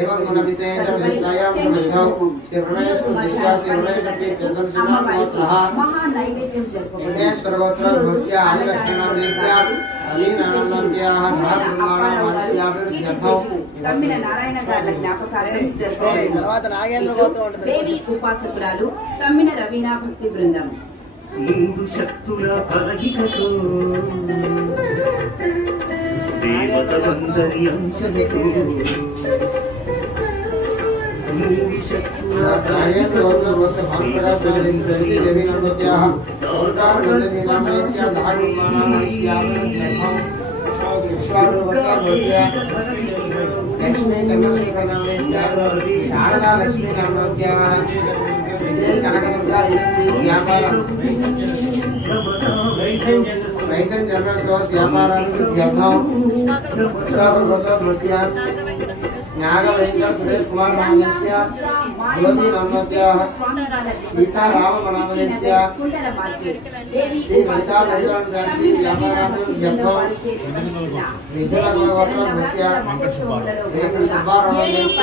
एवं गुणविशेषं विश्लायां प्रविधौ श्री रमेश उद्देश्य श्री रमेश के चंद्रसेना गोत्रः विघ्नेश्वर गोत्र भस्य आदिलक्ष्मण देश्य अलीनानंद्याः सहब्रह्मणस्याभिर्यथौ తమ్మిన నారాయణ గారి జ్ఞాపకార్థం చేస్తారు. తర్వాత నాగేంద్ర గోత్రం ఉంటుంది. దేవి ఉపాసకురాలు తమ్మిన రవీనా భక్తి బృందం. మూడు శక్తుల కలయికతో దేవతలందరి అంశతో మూడు శక్తుల नागेंद्र गोत्र भस्य भानुप्रकाश देवी नंदत्याः औतारनंदिनी नामस्य सहब्रह्मणस्याभिर्यथौ विश्वावृत गोत्र भस्य लक्ष्मी चंद्रशेखर नामस्य शारदा लक्ष्मी नामत्याः विजय कनकदुर्गा एजेंसी व्यापार रैसन जनरल स्टोर्स व्यापाराभिवृद्ध्यर्थौ विश्वावृत गोत्र भस्य नागवेंद्र सुरेश कुमार नामस्य ज्योति नामत्याः सीता राम नामस्य श्री ललिता मेडिकल फैंसी व्यापाराभिवृद्ध्यर्थौ विजय गोत्र भस्य वेंकट सुब्बाराव नामस्य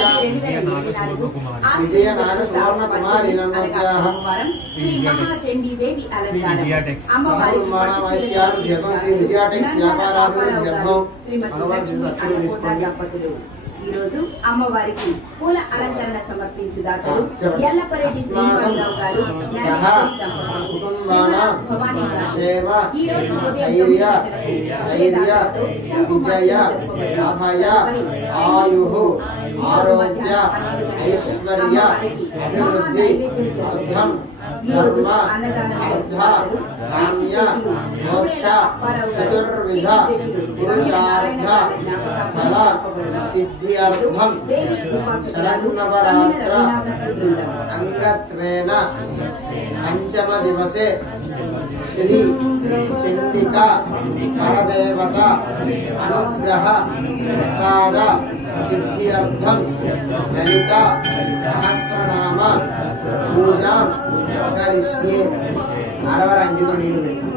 विजय नाग सुवर्ण कुमारी नामत्याः श्री विजयाटेक्स व्यापाराभिवृद्ध्यर्थौ ఈ రోజు అమ్మవారికి పూల అలంకరణ సమర్పించు దాతలు ఎల్లపరెడ్డి శ్రీనివాసరావు గారు, భవానీ విజయ అభయ ఆయు ఆరోగ్య ఐశ్వర్య అభివృద్ధి అర్థం ధర్మ అర్థ కామ్య మోక్ష చతుర్విధ పురుషార్థ ఫల సిద్ధ్యర్థం శరన్నవరాత్ర అంగత్వేన పంచమ దివసే శ్రీ చండికా పరదేవత అనుగ్రహ ప్రసాద సిద్ధ్యర్థం లలిత సహస్రనామ పూజాం కరిష్యే. ఆడవారు అంజితో నీళ్ళు వచ్చారు.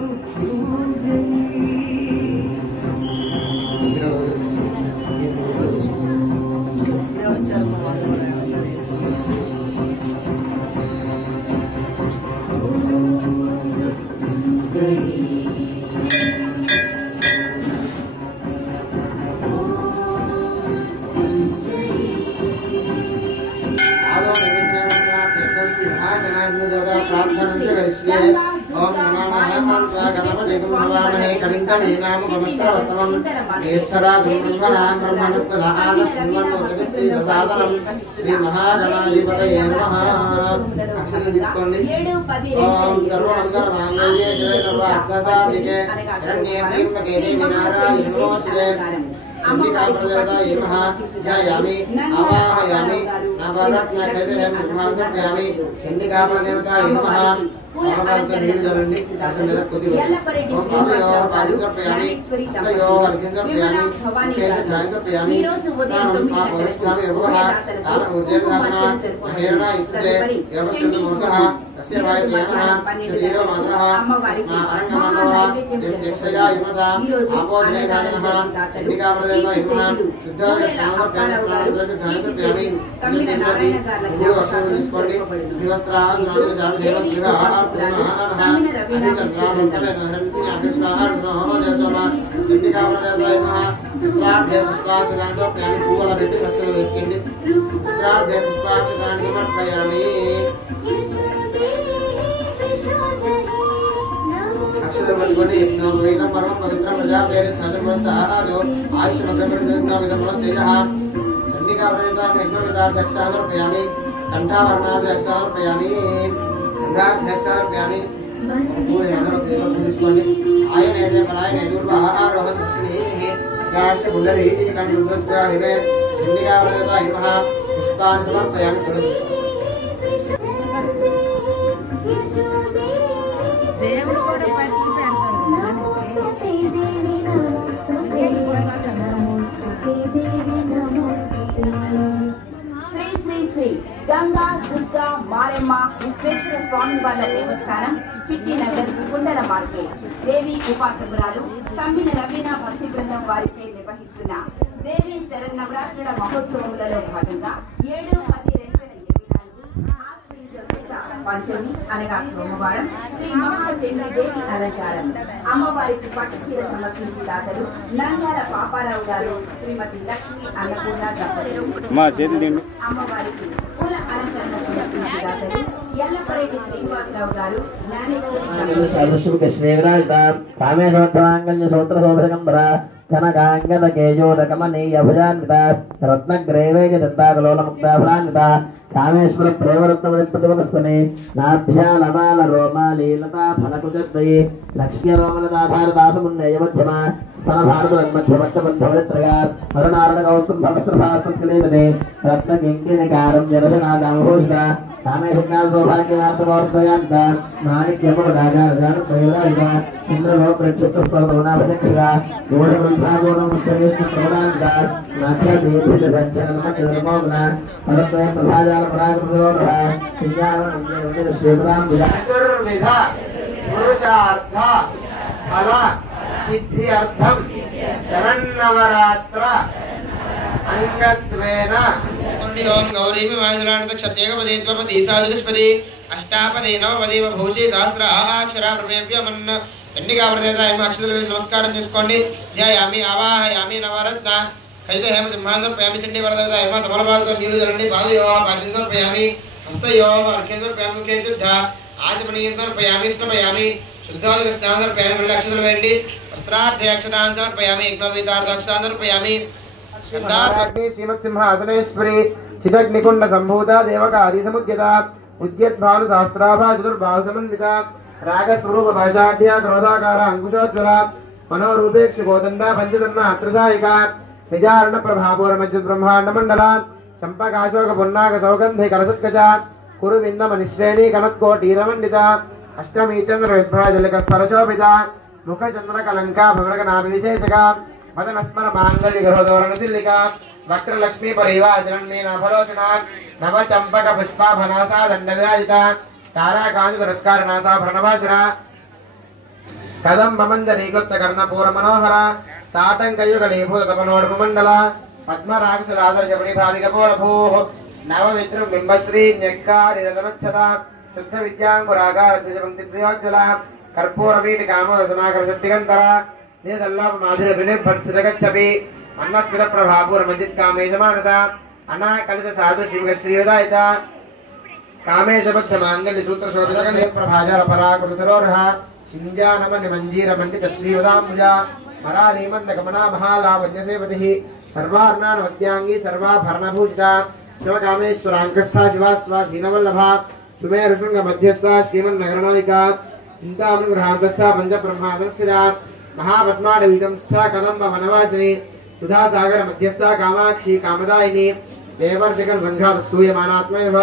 करिष्ये ओम नमः गणपतिं नमामहे कलिंगमीनाम कमस्त्रवस्तमं ईश्वरादिं ब्रह्मणां ब्रह्मणस्पदान सुन्वन्नोति श्रीदसादनं श्री महागणाधिपतये नमः अक्षर తీసుకోండి ఓం సర్వమంగళమాంగళ్యే శివే సర్వార్థసాధికే శరణ్యే త్ర్యంబకే దేవి నారాయణి నమోస్తుతే चंडिकाप्रदेवतायै नमः ध्यायामि आवाहयामि नवरत्नखैर्यं समर्पयामि चंडिकाप्रदेवतायै नमः नवरत्न नील जलंडी दर्शन में कोति ओम पादयो पादिसर्पयामि हस्तयो अर्घ्यंसर्पयामि केशधायंसर्पयामि स्नानं पापविष्ठामि अभवः तान ऊर्जेर्धारणा महेरणा इत्से यवशन्दमोसः तस्य वायुदेवः शरीरो मातरः अस्मा अरण्यमानवः यस्य क्षया यमता आपोजनेधानः चंडिकाप्रदेवतायै नमः शुद्धस्नानसर्पयामि स्नानद्रव्यधानसर्पयामि नित्येनति गुरु अक्षरं తీసుకోండి దివస్త్రాలు నాలుగు జామ దేవస్త్రిగా अक्षर पట్టుకొని వేదం పరమం పవిత్రం ప్రజాపతి సహజమస్తహాదో ఆయుష్మగ్రమణేజః చండికా ప్రజాత యజ్ఞవిదార్థ అక్షరార్పయామి కంఠావరణార్థ అక్షరార్పయామి गंगाध्यक्षार्पयामि पूरे नगर देव पूजिस्कोंडि आयनेदे परायने दुर्वाहारोहण पुष्पिणीः दास्य पुंडरीः कंठुस्प्राहिवे चंडिकावदेवतायै नमः पुष्पाणि समर्पयामि దేవుడు కూడా పచ్చి శ్రీ గంగా దుర్గా మారెమ్మ విశ్వేశ్వర స్వామి వాళ్ళ దేవస్థానం చిట్టి నగర్ కుండల మార్కెట్ దేవి ఉపాసకురాలు తమ్మిన రవీణ భక్తి బృందం వారిచే నిర్వహిస్తున్న దేవి శరన్నవరాత్రుల మహోత్సవములలో భాగంగా 7-10-2024 పంచమి అనగా సోమవారం శ్రీ మహాచండీ దేవి అలంకారం అమ్మవారికి పట్టు చీర సమర్పించి దాతలు నంగాల పాపారావు గారు శ్రీమతి లక్ష్మి అన్నపూర్ణ దంపతులు అమ్మవారికి పూల అలంకరణ సమర్పించి దాతలు ఎల్లపరెడ్డి శ్రీనివాసరావు గారు कामेश्वर प्रेमरत्नवृत्तवस्तने नाभ्यालमाल रोमालीलता फलकुचद्वये लक्ष्य रोमलता भारदासमुन्नय मध्यमा स्तन भारतमध्यमट्टबन्धवत्रया वरुणारणगौतम भवस्त्रभासंकलेदने रत्नकिङ्किणकारं जनजनादामभूषिता कामेशकाल सौभाग्यवासवर्धयन्त माणिक्यमोदागारजानुप्रयोगायिता इन्द्रलोकक्षत्रस्पर्धवनाभजक्रिया गोढगुण्ठागोणमुष्टरेष्ठप्रवणान्ता नाट्यदेभिजसञ्चलनमनिर्मोग्ना परत्वयं प्रभाजालपराकृतरोधः सिञ्जावनं श्रीपदां चतुर्विध पुरुषार्थ फल सिद्ध्यर्थं शरन्नवरात्र अंगत्वेन ओम गौरी मायजलानत क्षत्यगपदे त्वपदे साजुष्पदे अष्टापदे नवपदे भूषे सहस्र अक्षरा प्रमेभ्यमन्न चंडिका प्रदेवतायै अक्षरले नमस्कारं చేసుకోండి ధ్యాయామి ఆవాహయామి నవరత్న ఖైతే హేమ సింహాసనర్పయామి చండీ ప్రదేవతాयै తమలపాలతో నీళ్లు జలండి పాదయో పాదసర్పయామి హస్తయో అర్ఘ్యసర్పయామి కేశుద్ధ ఆచమనీయసర్పయామి స్నపయామి శుద్ధోదక స్నానసర్పయామి మళ్ళీ అక్షతలు వేయండి వస్త్రార్థ అక్షతాన్ సమర్పయామి యజ్ఞోపవీతార్థ అక్షతాన్ సమర్పయామి गंधाग्नि श्रीमत्सिंहासनेश्वरी चिदग्निकुंड संभूता देवकारी समुद्यता उद्यद्भानु सहस्राभा चतुर्बाहु समन्विता रागस्वरूप भाषाढ्या क्रोधाकार अंकुशोज्वला मनोरूपेक्ष गोदंडा पंचतन्मा अत्रसायिका निजारण प्रभापूरमज्जुत ब्रह्मांड मंडला चंपकाशोक पुन्नाग सौगंधि कलसत्कचा कुरुविंद मनिश्रेणी कनत्कोटीरमंडिता अष्टमी चंद्र विभ्राजलिक स्पर्शोभिता मुख चंद्र कलंका भवरक नाभि विशेषका मदनस्मर मांगल्य ग्रहोदोरण सिल्लिका वक्र लक्ष्मी परिवार जनमेन फलोचना नव चंपक पुष्पा भनासा दंड विराजिता तारा कांच तिरस्कार नासा प्रणवासुरा कदम मंजरीकृत कर्ण पूर मनोहरा ताटंकयुग निभूत तपनोड मंडला पद्म राक्षस आदर्श परिभाविक पोलभूः नव विद्रुम बिंबश्री न्यक्कार रतनच्छदा शुद्ध विद्यांकुरागार द्विजपंक्ति द्वयोज्वला कर्पूर वीट कामो समाकर शुद्धिगंतरा निदल्लाभ माधुर्य विनिर्भत्सित गच्छपि अन्नस्मित प्रभापूर मजित कामेश मानसा अनाकलित साधु शिव श्रीवदायिता कामेशबद्धमाङ्गल्यसूत्रशोभितकले प्रभाजालपराकृतरोरः शिञ्जानमनिमञ्जीरमण्डितश्रीवदाम्बुजा मरालीमन्दगमना महालावण्यसेवतिः सर्वार्णानवद्यांगी सर्वाभरणभूषिता शिवकामेश्वराङ्कस्था शिवा स्वाधीनवल्लभा सुमेरुशृङ्गमध्यस्था श्रीमन्नगरनायिका चिन्तामणिगृहान्तस्था पञ्चब्रह्मादर्शिता महापद्माडवीसंस्था कदम्बवनवासिनी सुधासागरमध्यस्था कामाक्षी कामदायिनी देवर्षिकरसङ्घातस्तूयमानात्मैव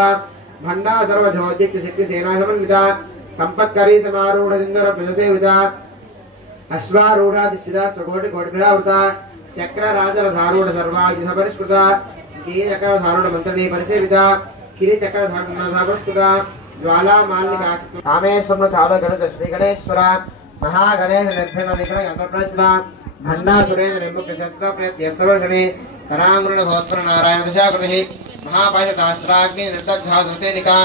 भण्डा सर्वधोद्यक्तशक्तिसेनासमन्विता सम्पत्करी समारूढजिन्दरप्रजसेविता अश्वारूढाधिष्ठिता स्वकोटिकोटिभिरावृता चक्रराजरधारूढ सर्वायुधपरिष्कृता कीचक्रधारूढमन्त्रिणी परिसेविता किरीचक्रधारूढपरिष्कृता ज्वालामालिका कामेश्वरचालगणित श्रीगणेश्वर महागणेश निर्भयनिग्रह यन्त्रप्रचिता भण्डा सुरेन्द्र निर्मुक्त शस्त्रप्रयत्य सर्वषणे कराङ्गृणहोत्र नारायण दशाकृतिः महापाशतास्त्राग्नि निर्दग्धा दुर्तेनिका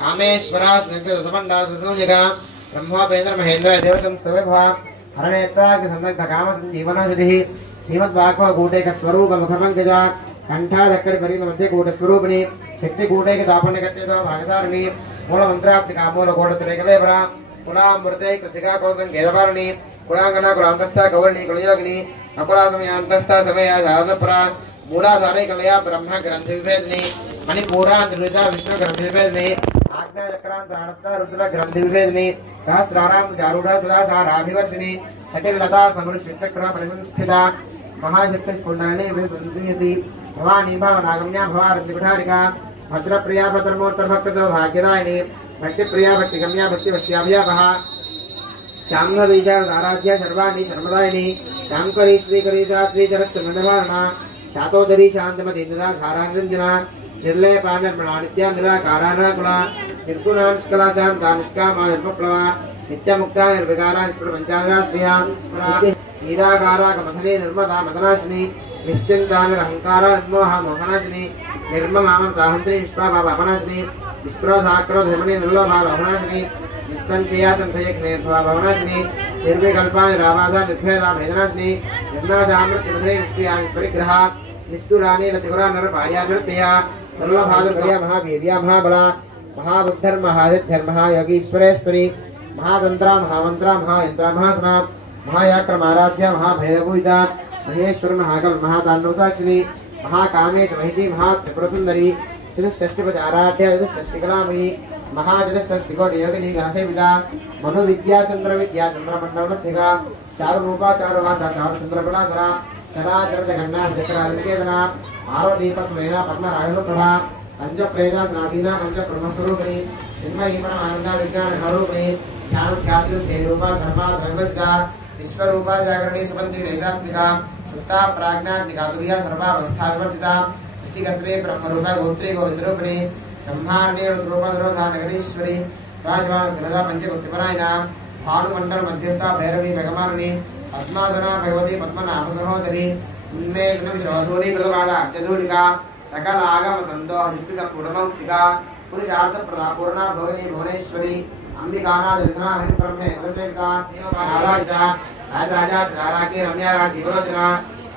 कामेश्वरा स्निग्धसमण्डा सुसूजिका ब्रह्मोपेन्द्र महेन्द्र देवसंस्तवैभवा हरणेत्राग्निसन्दग्ध कामसञ्जीवनशतिः श्रीमद्वाक्वकूटैकस्वरूप मुखपङ्कजा कंठादक्कड़ि परिद मध्य कूटस्वरूपिणी शक्तिकूटैक तापण्यकट्यतो भागधारिणी मूलमन्त्रात्मिका मूलकोटत्रैकलेवरा कुलामृते कृषिका कौसङ्केतपारिणी कुलाङ्गना कुलान्तस्था कवर्णी कुलयोगिनी अकुलासमयान्तस्था समया शारदपरा मूलाधारे कलया ब्रह्म ग्रन्थिविभेदिनी मणिपूरा त्रिलता विष्णु ग्रन्थिविभेदिनी आज्ञाचक्रान्तराणस्था रुद्र ग्रन्थिविभेदिनी सहस्रारां जारूढा सुधा साराभिवर्षिणी सटिलता समृश्चित्तक्र परिसंस्थिता महाशक्तिकुण्डलिनी वृषंसीयसी भवानी भावनागम्या भवारतिकुठारिका भद्रप्रिया भद्रमूर्तभक्तसौभाग्यदायिनी भक्तिप्रिया भक्तिगम्या भक्तिवश्याव्यापः शाम्भबीजाराध्या सर्वाणि शर्मदायिनी शांकरी श्रीकरी सात्वी चरच्चन्द्रभारणा शातोदरी शांतमती निराधारा निरंजना निर्लेपा निर्मला नित्या निराकाराकुला निर्गुणांस्कला शांता निष्कामा निर्मप्लवा नित्यमुक्ता निर्विकारा निष्प्रपञ्चानिराश्रिया नीराकारा कमथने निर्मदा मदनाशिनी निश्चिन्ता निरहंकारा निर्मोहा मोहनाशिनी निर्ममामताहन्त्री निष्पापा पापनाशिनी निष्क्रोधाक्रोधमणि निर्लोभा भावनाशिनी निस्संशया संशयज्ञेर्भवा भावनाशिनी निर्विकल्पा निराबाधा निर्भेदा भेदनाशिनी निर्नाशामृत्युमधुरे निष्क्रिया निष्परिग्रहा निष्ठुरानी लचकुरा नरपाया नृत्यया सर्वभादुर्गया महावीर्या महाबला महाबुद्धिर्महासिद्धिर्महायोगीश्वरेश्वरी महातंत्रा महामंत्रा महायंत्रा महासना महायाक्रमाराध्या महाभैरवपूजिता महेश्वर महाकल महातांडवसाक्षिणी महाकामेश महिषी महात्रिपुरसुंदरी चतुष्षष्टिपचाराढ्य चतुष्षष्टिकलामयी महाचतुष्षष्टिकोटियोगिनी गणसेविता मनुविद्या चंद्रविद्या चंद्रमण्डलमध्यगा चारुरूपा चारुहासा चारुचंद्रबलाधरा चराचर जगन्ना चक्रादिकेतना आरोदीपस्मरेणा पद्मराजप्रभा पंचप्रेदा स्नादीना पंचब्रह्मस्वरूपिणी चिन्मयी परमानंदा विज्ञानरूपिणी ध्यानध्यात्रूपा धर्मा सर्वजिता विश्वरूपा जागरणी सुबन्धि देशात्मिका सुप्ता प्राज्ञात्मिका तुर्या सर्वावस्था विवर्जिता सृष्टिकर्त्री ब्रह्मरूपा गोत्री गोविंदरूपिणी संहारणी रुद्रूपा दुरोधा नगरीश्वरी दाशिवान विरदा पंचकोटिपरायणा भानुमंडल मध्यस्था भैरवी भगमारिणी पद्मासना भगवती पद्मनाभ सहोदरी उन्मेषण विशोधूरी कृतवाला अब्जधूलिका सकल आगम संदोह युक्तिसपूर्णमौक्तिका पुरुषार्थ प्रदापूर्णा भोगिनी भुवनेश्वरी अंबिकानाथ रचना हरि ब्रह्मेन्द्रसेविता देवमालाजिता राजराजा साराकी रम्या राजीवलोचना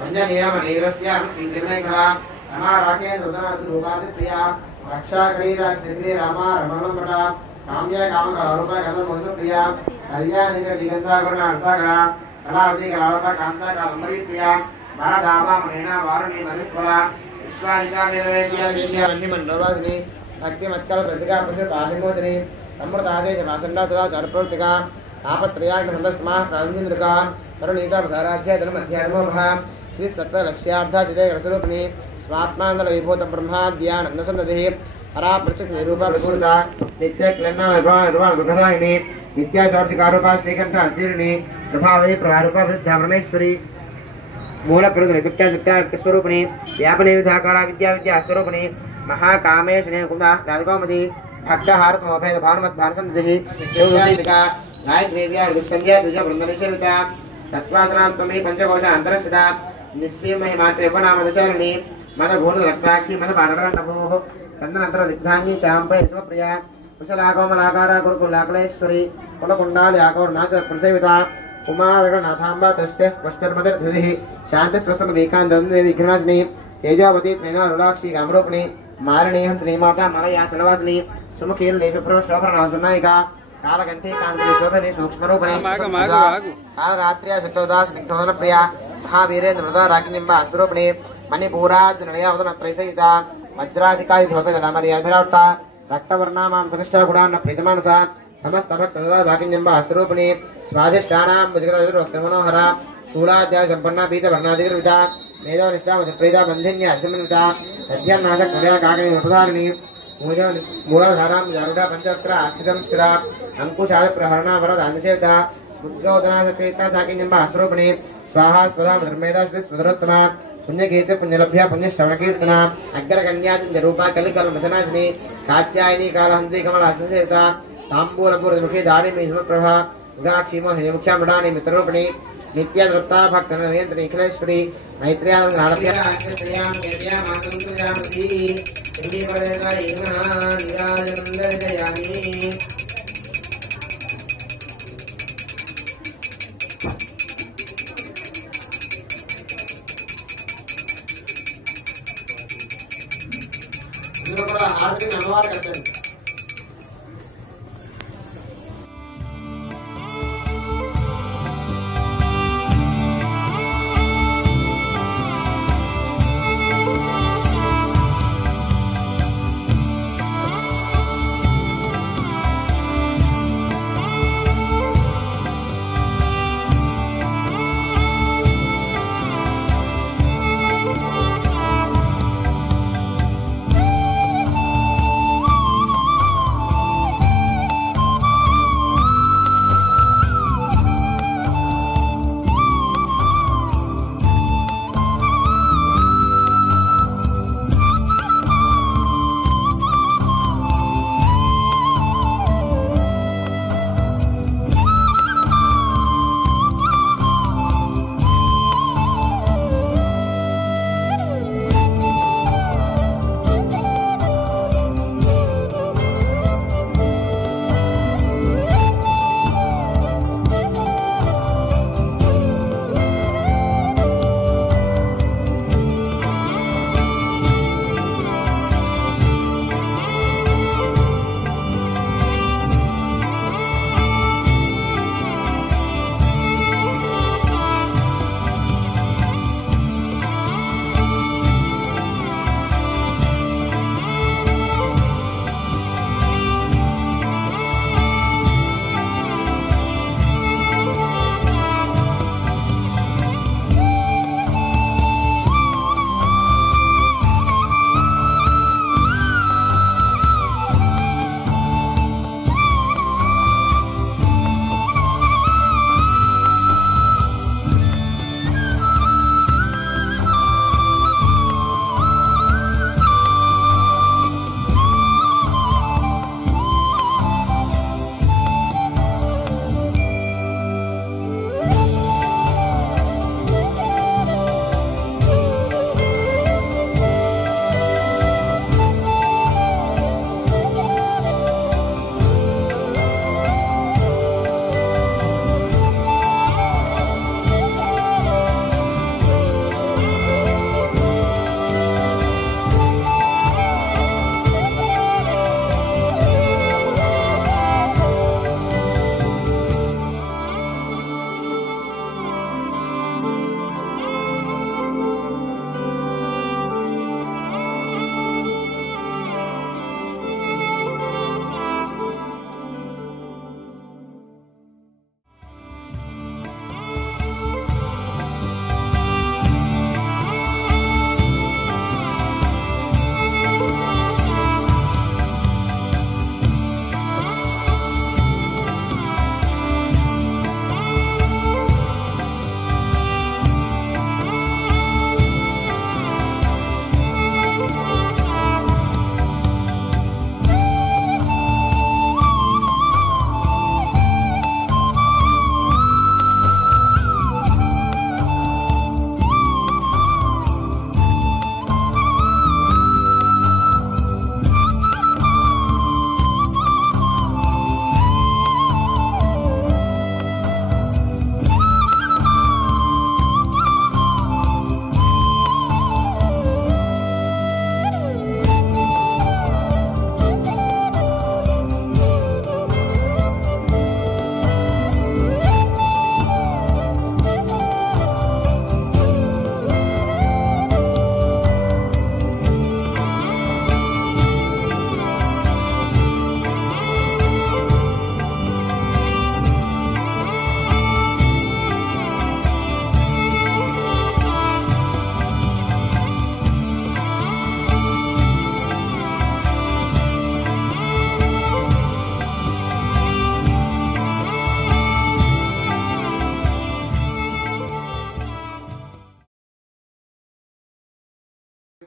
अंजनीरमणीरस्य तीर्णैकला रमा राकेन्द्र रुद्ररूपादिप्रिया रक्षा करीरा श्रीप्रिय रामा रमणम्बटा काम्या कामकलारूपा गंधमोहनप्रिया कल्याणी दिगंधा करुणार्थाकरा कलावती कलावता कांता कादंबरी प्रिया भारदाभा मणिना वारुणी मधुक्वला विश्वादिता वेदवेद्या विद्या वन्यमण्डलवासिनी भक्तिमत्कल प्रतिका पुष्प पाशमोचनी समृतादेश भाषण्डा तथा चारुप्रवर्तिका तापत्रयाग्नसन्दस्मा प्रांजिन्द्रिका तरुणीता प्रसाराध्या धर्मध्यात्मभः श्री सत्त्वलक्ष्यार्था चिदे रसरूपिणी स्वात्मानंद विभूत ब्रह्माद्यानन्दसन्नतिः हरा प्रचक्ष निरूपा विशुद्धा नित्य क्लेन्ना निर्वाण दुर्घरायिणी विद्याचार्तिकारूपा श्रीकंठ अशीर्णी प्रभावणी प्रभारूपा वृद्धा परमेश्वरी मूल प्रकृति विद्यास्वरूपिणी व्यापनी विधाकारा विद्या विद्यास्वरूपिणी महाकामेशने कुंदा राधिकामती भक्तहारत्मोभेद भानुमद्भानुसन्धिः योगिका गायत्रीव्या ऋतुसंज्ञा द्विज वृन्दनिषेविता तत्त्वासनात्ममी पंचकोश अन्तरस्थिता निस्सीमहिमात्रे उपनामदशारिणी मदभूनरक्ताक्षी मदपाणकरण्डभूः चन्दनत्र दिग्धांगी चाम्पे स्वप्रिया कुशलाकोमलाकारा गुरुकुलाकुलेश्वरी कुलकुण्डाल्याकौर्नाथ प्रसेविता कुमारगणनाथाम्बा तष्टे वष्टर्मतिर्धिः शान्तिस्वसमदीकान्तदेवी विघ्नाशिनी तेजोवती त्रेणारुलाक्षी कामरूपिणी మాలినీయం శ్రీమాత మలయా తలవాసిని సుముఖీల శోభరనాశనాయిక కాలకంఠే కాంతి శోభని సూక్ష్మరూపిణి కాలరాత్ర్య శుద్ధోదా స్నిగ్ధోదన ప్రియ మహావీరేంద్ర మృద రాకినింబ అస్వరూపిణి మణిపూరాజనయవదన త్రైసయుత వజ్రాధికారి ధోపిదమర్యాభిరాష్ట రక్తవర్ణ మాంసనిష్ట గుణాన్న ప్రీతమానస సమస్త భక్త రాకినింబ అస్వరూపిణి స్వాధిష్టానాం భుజగదోహర శూలాధ్యాయ సంపన్న పీత వర్ణాధికృత మేధోనిష్ట మధుప్రీత బంధిన్య అజమృత సత్యనాథ కళ్యా కాకిని ఉపధారిణి మూలాధారాం జారుడ పంచవక్ర ఆస్థితం స్థిర అంకుశాద ప్రహరణ వరద అనుచేత ఉద్గోదనాశక్త సాకిన్యంబ అస్వరూపిణి స్వాహా స్వదా ధర్మేదాశ్రీ స్మృతోత్తమ పుణ్యకీర్తి పుణ్యలభ్య పుణ్యశ్రవణకీర్తన అగ్రకన్యాచంద్రూపా కలికలమశనాశిని కాత్యాయని కాళహంత్రి కమలాసేత తాంబూలపూర్ముఖి దారిమి సుమప్రభ ఉదాక్షీమో ముఖ్యామృడాని మిత్రరూపిణి నిత్యదృప్తా భక్త నియంత్రణ అఖిలేశ్వరి అమ్మవారు కట్టండి.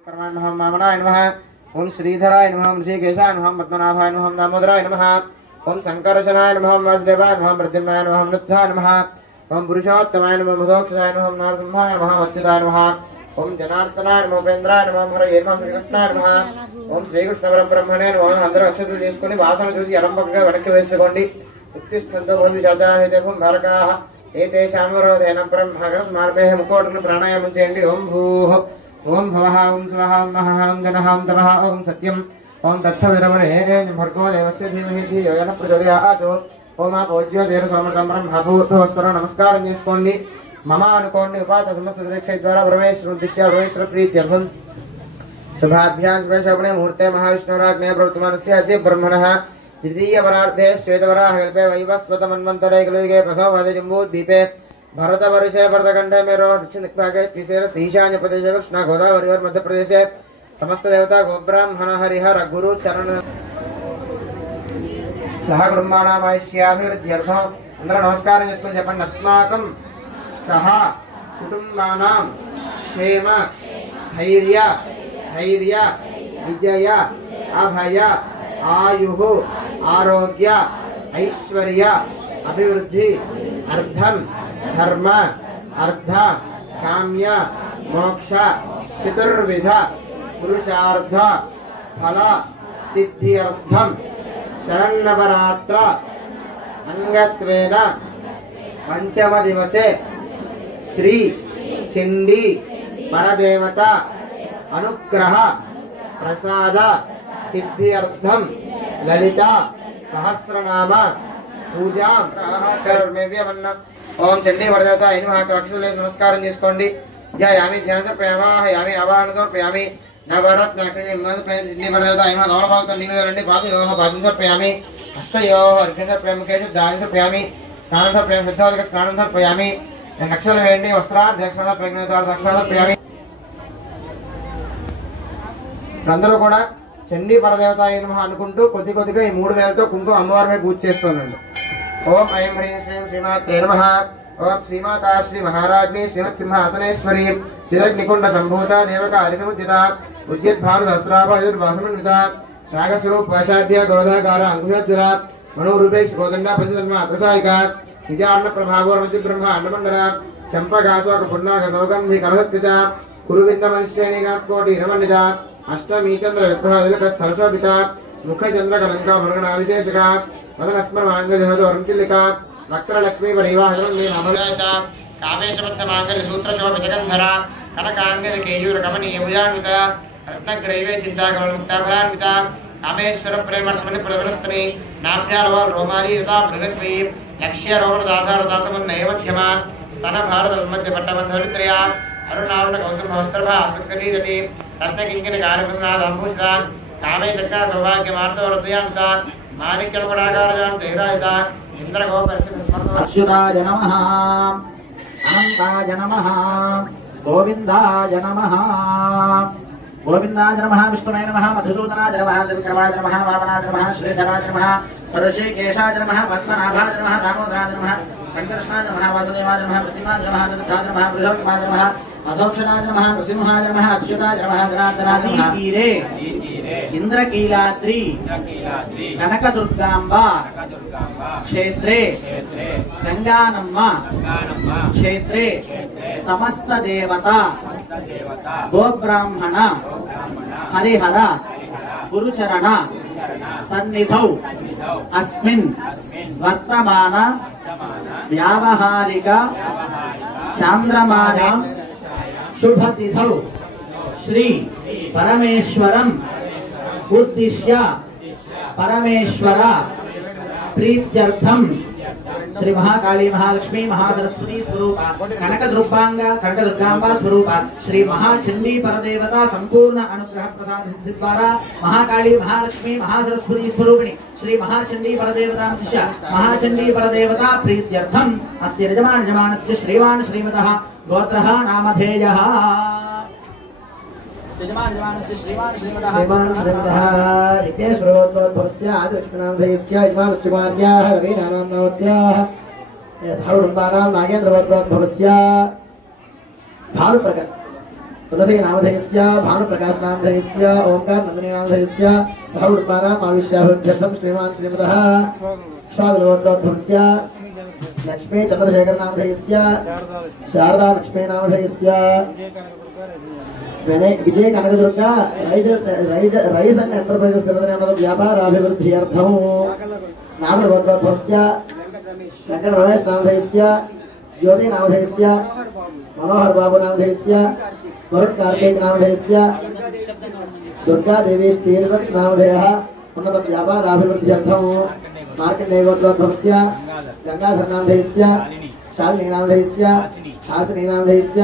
कर्माय नमः वामनाय नमः ओम श्रीधराय नमः ऋषिकेशाय नमः पद्मनाभाय नमः दामोदराय नमः ओम संकर्षणाय नमः वासुदेवाय नमः प्रद्युम्नाय नमः नित्याय नमः ओम पुरुषोत्तमाय नमः मधोक्षाय नमः नारसिंहाय नमः अच्युताय नमः ओम जनार्दनाय नमः उपेन्द्राय नमः हरये नमः श्रीकृष्णाय नमः ओम श्रीकृष्ण परब्रह्मणे नमः అందరూ అక్షతలు తీసుకొని వాసన చూసి అలంపకగా వెనక్కి వేసుకోండి ఉత్తిష్టంతో భూమి జాతాహితేభం భారకాః ఏతేషాం వరోధేన బ్రహ్మగణం మార్గేః ముకోటను ప్రాణాయామం చేయండి ఓం భూః ఓం భవః ఓం స్వః ఓం మహః ఓం జనః ఓం తమః ఓం సత్యం ఓం తత్సవితుర్వరేణ్యం భర్గో దేవస్య ధీమహి ధియో యో నః ప్రచోదయాత్ ఓం పూజ్య దేవ సోమకం బ్రహ్మభూతోస్వర నమస్కారం చేసుకోండి మమ అనుకోండి ఉపాత సమస్త దీక్ష ద్వారా పరమేశ్వర ఉద్దేశ్య పరమేశ్వర ప్రీత్యర్థం शुभाभ्यां शुभशोभने मुहूर्ते महाविष्णुराज्ञया प्रवर्तमानस्य अद्य ब्रह्मणः द्वितीय वरार्धे श्वेतवराहकल्पे वैवस्वतमन्वन्तरे कलियुगे प्रथमवादे जम्बूद्वीपे भरतवर्षे भरतखण्डे मेरो दक्षिणदिक्भागे श्रीशैल ईशान्यप्रदेशे कृष्णा गोदावरीवर मध्यप्रदेशे समस्त देवता गोब्राह्मण हरिहर गुरु चरण सह कुटुम्बानामायुष्याभिवृद्ध्यर्थम् अंदर नमस्कारं చేసుకొని చెప్పండి अस्माकं सह कुटुम्बानां क्षेम स्थैर्य धैर्य विजय अभय आयुः आरोग्य ऐश्वर्य अभिवृद्धि अर्थं धर्म अर्थ काम्य मोक्ष चतुर्विध पुरुषार्थ फल सिद्ध्यर्थं शरन्नवरात्र अंगत्वेन पंचम दिवसे श्री चंडी परदेवता अनुग्रह प्रसाद सिद्ध्यर्थं ललिता सहस्रनाम पूजा ओम चंडी वरदेवता अक्षतले नमस्कार చేసుకోండి ధ్యాయామి ధ్యాన సమర్పయామి ఆవాహన సమర్పయామి నవరత్న చంडी वरदेवता నవరభాగం నీళ్ళండి పాదయోహ పాదం సమర్పయామి హస్తయోహ అర్ఘ్యం సమర్పయామి కేశ దానం సమర్పయామి స్నానం సమర్పయామి శుద్ధోదక స్నానం సమర్పయామి నక్షత్రం వేయండి వస్త్రాధ్యక్షత సమర్పయామి అందరూ కూడా చండీ పరదేవతాయ నమః అనుకుంటూ కొద్ది కొద్దిగా ఈ 3 వేలతో కుంకుమ అమ్మవారిపై పూజ చేస్తున్నాడు. ఓం ఐం హ్రీం శ్రీం శ్రీమాత్రే నమః. ఓం శ్రీమాతా శ్రీ మహారాజ్ఞి శ్రీమత్ సింహాసనేశ్వరి చిదగ్నికుండ సంభూత దేవక హరిసముద్యత ఉద్యద్భాను సహస్రాభాయుర్భాసమన్విత శ్రాగస్వరూప పాశాఢ్య గోదాగార అంకుశోజ్వల మనోరూపేక్ష గోదండ పంచధర్మ అగ్రసాయిక నిజార్ణ ప్రభావోర్మచి బ్రహ్మ అండమండల చంపగాస్వాక పుర్ణాక సౌగంధి కలసత్కచ కురువింద మనుష్యేణిగాత్కోటి రమణిత अष्टमी चंद्र विप्रहादिलक स्थलशोभिता मुख चंद्र कलंका मृगणा विशेषक मदनस्मर मांगल्यमद वरुणचिल्लिका वक्र लक्ष्मी परिवाहजनमे नामरायता कामेशबद्ध मांगल्य सूत्र शोभित गंधरा कनकांगद केयूर कमनीय भुजान्वित रत्नग्रैवे सिद्धाकरमुक्ता फलान्वित कामेश्वर प्रेमर्थमनि प्रवरस्तने नाम्यालव रोमारी रता बृहत्पै लक्ष्य रोमण दाधार दासमन्नय मध्यमा स्तन भारत मध्य पट्टबंधरित्रया अरुणावरण कौसुभ वस्त्रभा सुकरी जटी रत्नकिंकिन कार्यप्रसन्नाद अंबुष्टा कामेशक्का सौभाग्य मार्तो हृदयान्ता माणिक्यम कडाकारजान तेहरायता इंद्रगोपरिषद स्मरणो अच्युताय नमः अनंताय नमः गोविंदाय नमः गोविंदाय नमः विष्णुवे नमः मधुसूदनाय नमः त्रिविक्रमाय नमः वामनाय नमः श्रीधराय नमः ऋषिकेशाय नमः पद्मनाभाय नमः दामोदराय नमः संकर्षणाय नमः वासुदेवाय नमः प्रतिमाय नमः निरुद्धाय नमः बृहत्तमाय नमः अधोक्षणाय नमः नृसिंहाय नमः अच्युताय नमः जनार्दनाय नमः तीरे इंद्रकीलाद्रि कनकदुर्गांबा क्षेत्रे गंगानम्म क्षेत्रे समस्त देवता गोब्राह्मण हरिहर गुरुचरण सन्निधौ अस्मिन् वर्तमान व्यावहारिक चांद्रमाने शुभतिथौ श्री परमेश्वरं उद्दिश्य परमेश्वर प्रीत्यर्थं श्री महाकाली महालक्ष्मी महासरस्वती स्वरूप कनकदुर्गांबा स्वरूप श्री महाचंडी परदेवता संपूर्ण अनुग्रह प्रसाद सिद्धि द्वारा महाकाली महालक्ष्मी महासरस्वती स्वरूपिणी श्री महाचंडी परदेवता महाचंडी परदेवता प्रीत्यर्थं अस्य यजमानस्य श्रीवान् श्रीमतः गोत्रः नामधेयः यजमानस्य श्रीवान् श्रीमतः यज्ञेश्वरोद्भवस्य आदिलक्ष्मीनामधेयस्य यजमानस्य कुमार्याः रवीनानाम्नावत्याः सहकुटुम्बानां नागेन्द्रवत्रोद्भवस्य भानुप्रकट तुलसी नामधेयस्य भानुप्रकाश नामधेयस्य ओंकार नंदिनी नामधेयस्य सह उद्मानाम् आविष्याभ्यर्थं श्रीमान् श्रीमतः स्वागलोत्रोद्भवस्य लक्ष्मी चंद्रशेखर नामधेयस्य शारदा लक्ष्मी नामधेयस्य विजय Kanakadurga rice and enterprises व्यापाराभिवृद्ध्यर्थं नामगोत्रोद्भवस्य Venkat Ramesh नामधेयस्य ज्योति नामधेयस्य मनोहर बाबू नामधेयस्य वरुण कार्तिक नामधेयस्य दुर्गा देवी श्रीरक्ष नामधेयः उन्नत व्यापाराभिवृद्ध्यर्थं मार्कण्डेय गोत्रोद्भवस्य गंगाधर नामधेयस्य शालिनी नामधेयस्य हासिनी नामधेयस्य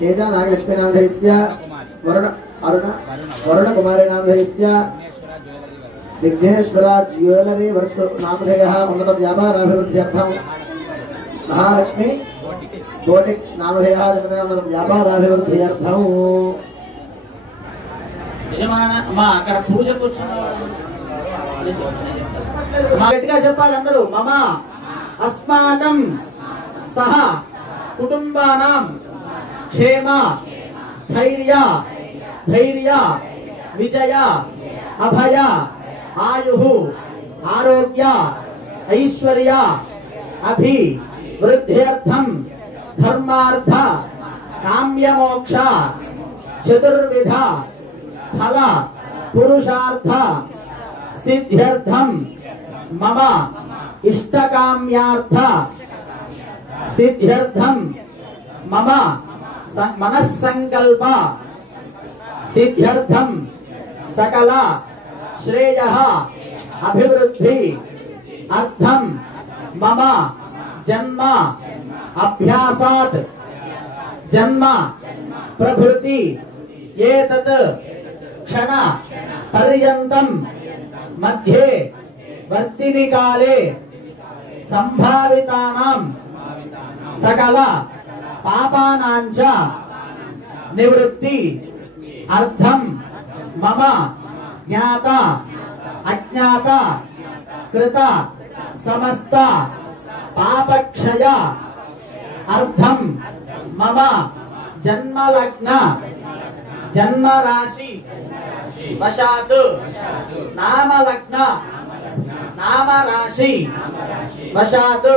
तेजा नागलक्ष्मी नामधेयस्य वरुण कुमारी नामधेयस्य विघ्नेश्वरा ज्वेलरी वर्क्स नामधेयः उन्नत व्यापाराभिवृद्ध्यर्थं महालक्ष्मी बोटिक नामधेयः उन्नत व्यापाराभिवृद्ध्यर्थं యజమాన అమ్మా అక్కడ పూజకు వచ్చిన గట్టిగా చెప్పాలి అందరూ మమ అస్మాకం సహ కుటుంబానాం క్షేమ స్థైర్య ధైర్య విజయ అభయ ఆయుః ఆరోగ్య ఐశ్వర్య అభివృద్ధ్యర్థం ధర్మార్థ కామ్యమోక్ష చతుర్విధ ఫల పురుషార్థ సిద్ధ్యర్థం మమ ఇష్టకామ్యార్థ సిద్ధ్యర్థం మమ మనస్సంకల్ప సిద్ధ్యర్థం సకల శ్రేయః అభివృద్ధి అర్థం మమ జన్మ అభ్యాసాత్ జన్మ ప్రభృతి ఏతత్ क्षण पर्यन्तं मध्ये वर्तिनि काले संभावितानां सकल पापानां च निवृत्ति अर्थं मम ज्ञाता अज्ञाता कृत समस्त पापक्षय अर्थं मम जन्मलग्न जन्म राशि वशात् नामलग्न नाम राशि वशात्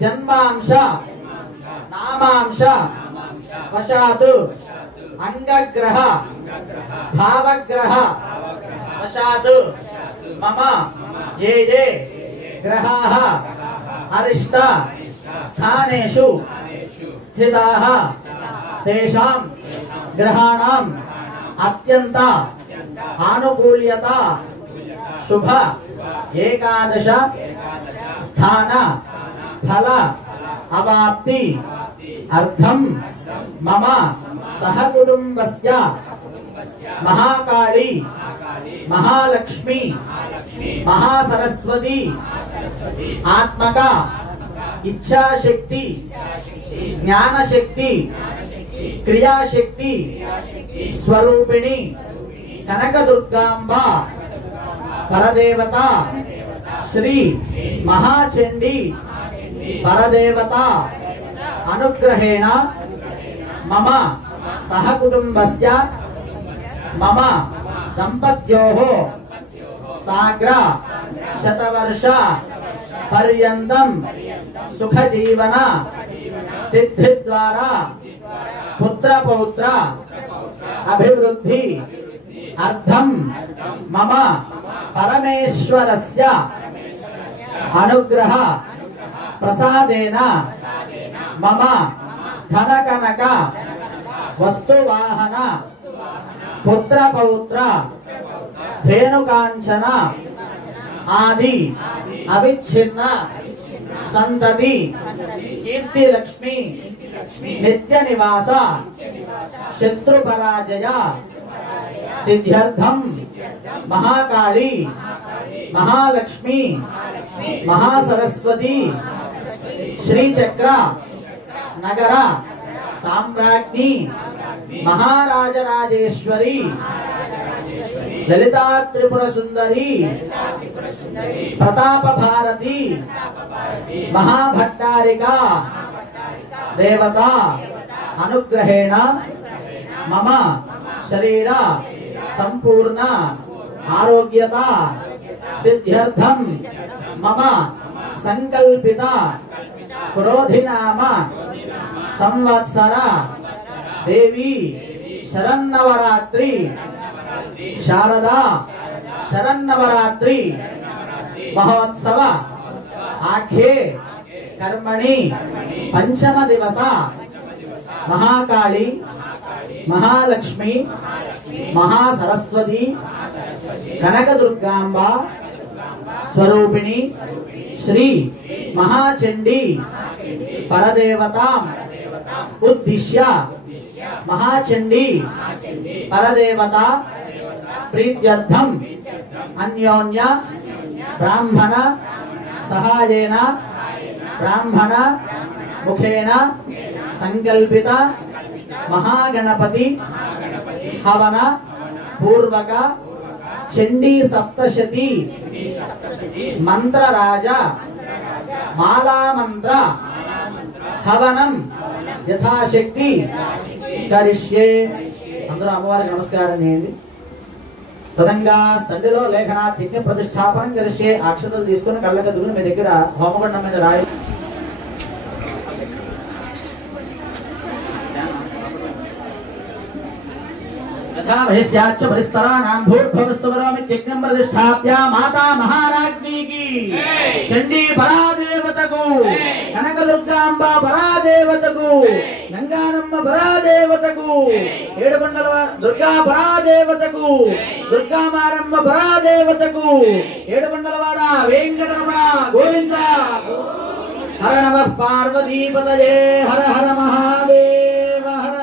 जन्मांश नामांश वशात् अंगग्रह भावग्रह वशात् मम ये ग्रहाः अरिष्ट स्थानेषु स्थिताः तेषां ग्रहाणाम् अत्यंत आनुकूल्यता शुभ एकादश स्थान फल अवाप्ति अर्थं मम सहकुटुम्बस्य महाकाली महालक्ष्मी महासरस्वती आत्मका इच्छाशक्ति ज्ञानशक्ति क्रियाशक्ति स्वरूपिणी कनकदुर्गांबा परदेवता श्री महाचंडी परदेवता अनुग्रहेण मम सहकुटुम्बस्य मम दंपत्योः साग्र शतवर्ष पर्यन्तं सुखजीवन सिद्धि द्वारा पुत्र पौत्र अभिवृद्धि अर्थं मम परमेश्वरस्य अनुग्रह प्रसादेन मम धनकनक वस्तुवाहन पुत्र पौत्र धेनुकांचन आदि अविच्छिन्न संतति कीर्ति लक्ष्मी नित्य निवास शत्रु पराजय सिद्ध्यर्थं महाकाली महालक्ष्मी महासरस्वती श्रीचक्र नगर साम्राज्ञी महाराजराजेश्वरी ललिता त्रिपुर सुंदरी प्रताप भारती महाभट्टारिका देवता अनुग्रहेण మమ శరీర సంపూర్ణ ఆరోగ్యత సిద్ధ్యర్థం మమ సంకల్పిత క్రోధినామ సంవత్సర దేవి శరన్నవరాత్రి శారదా శరన్నవరాత్రి మహోత్సవ ఆఖ్యే కర్మణి పంచమ దివస మహాకాళి మహాలక్ష్మి మహాసరస్వతి కనకదుర్గాంబ స్వరూపిణి శ్రీ మహాచండీ పరదేవత ఉద్దిశ్య మహాచండీ పరదేవత ప్రీత్యర్థం అన్యోన్య బ్రాహ్మణ సహాయేన బ్రాహ్మణ ముఖేన సంకల్పిత మహాగణపతి హవన పూర్వక చండీ సప్తశతి మంత్రరాజ మాలామంత్ర హవనం యథాశక్తి కరిష్యే. అందరూ అమ్మవారికి నమస్కారం చేయండి. తదంగా తండ్రిలో లేఖన యజ్ఞ ప్రతిష్టాపనం కరిష్యే. అక్షతలు తీసుకుని కళ్ళక దుర్ని మీ దగ్గర హోమగుండం మీద రాయి. మాతా మహారాజ్ఞికి చండీ పరాదేవతకు కనకదుర్గాంబ పరాదేవతకు గంగానమ్మ పరాదేవతకు ఏడుకొండల దుర్గా పరాదేవతకు దుర్గామారమ్మ పరాదేవతకు ఏడుకొండలవాడ వెంకటరమణ గోవింద. హర నమః పార్వతీపతయే హర హర మహాదేవ హర.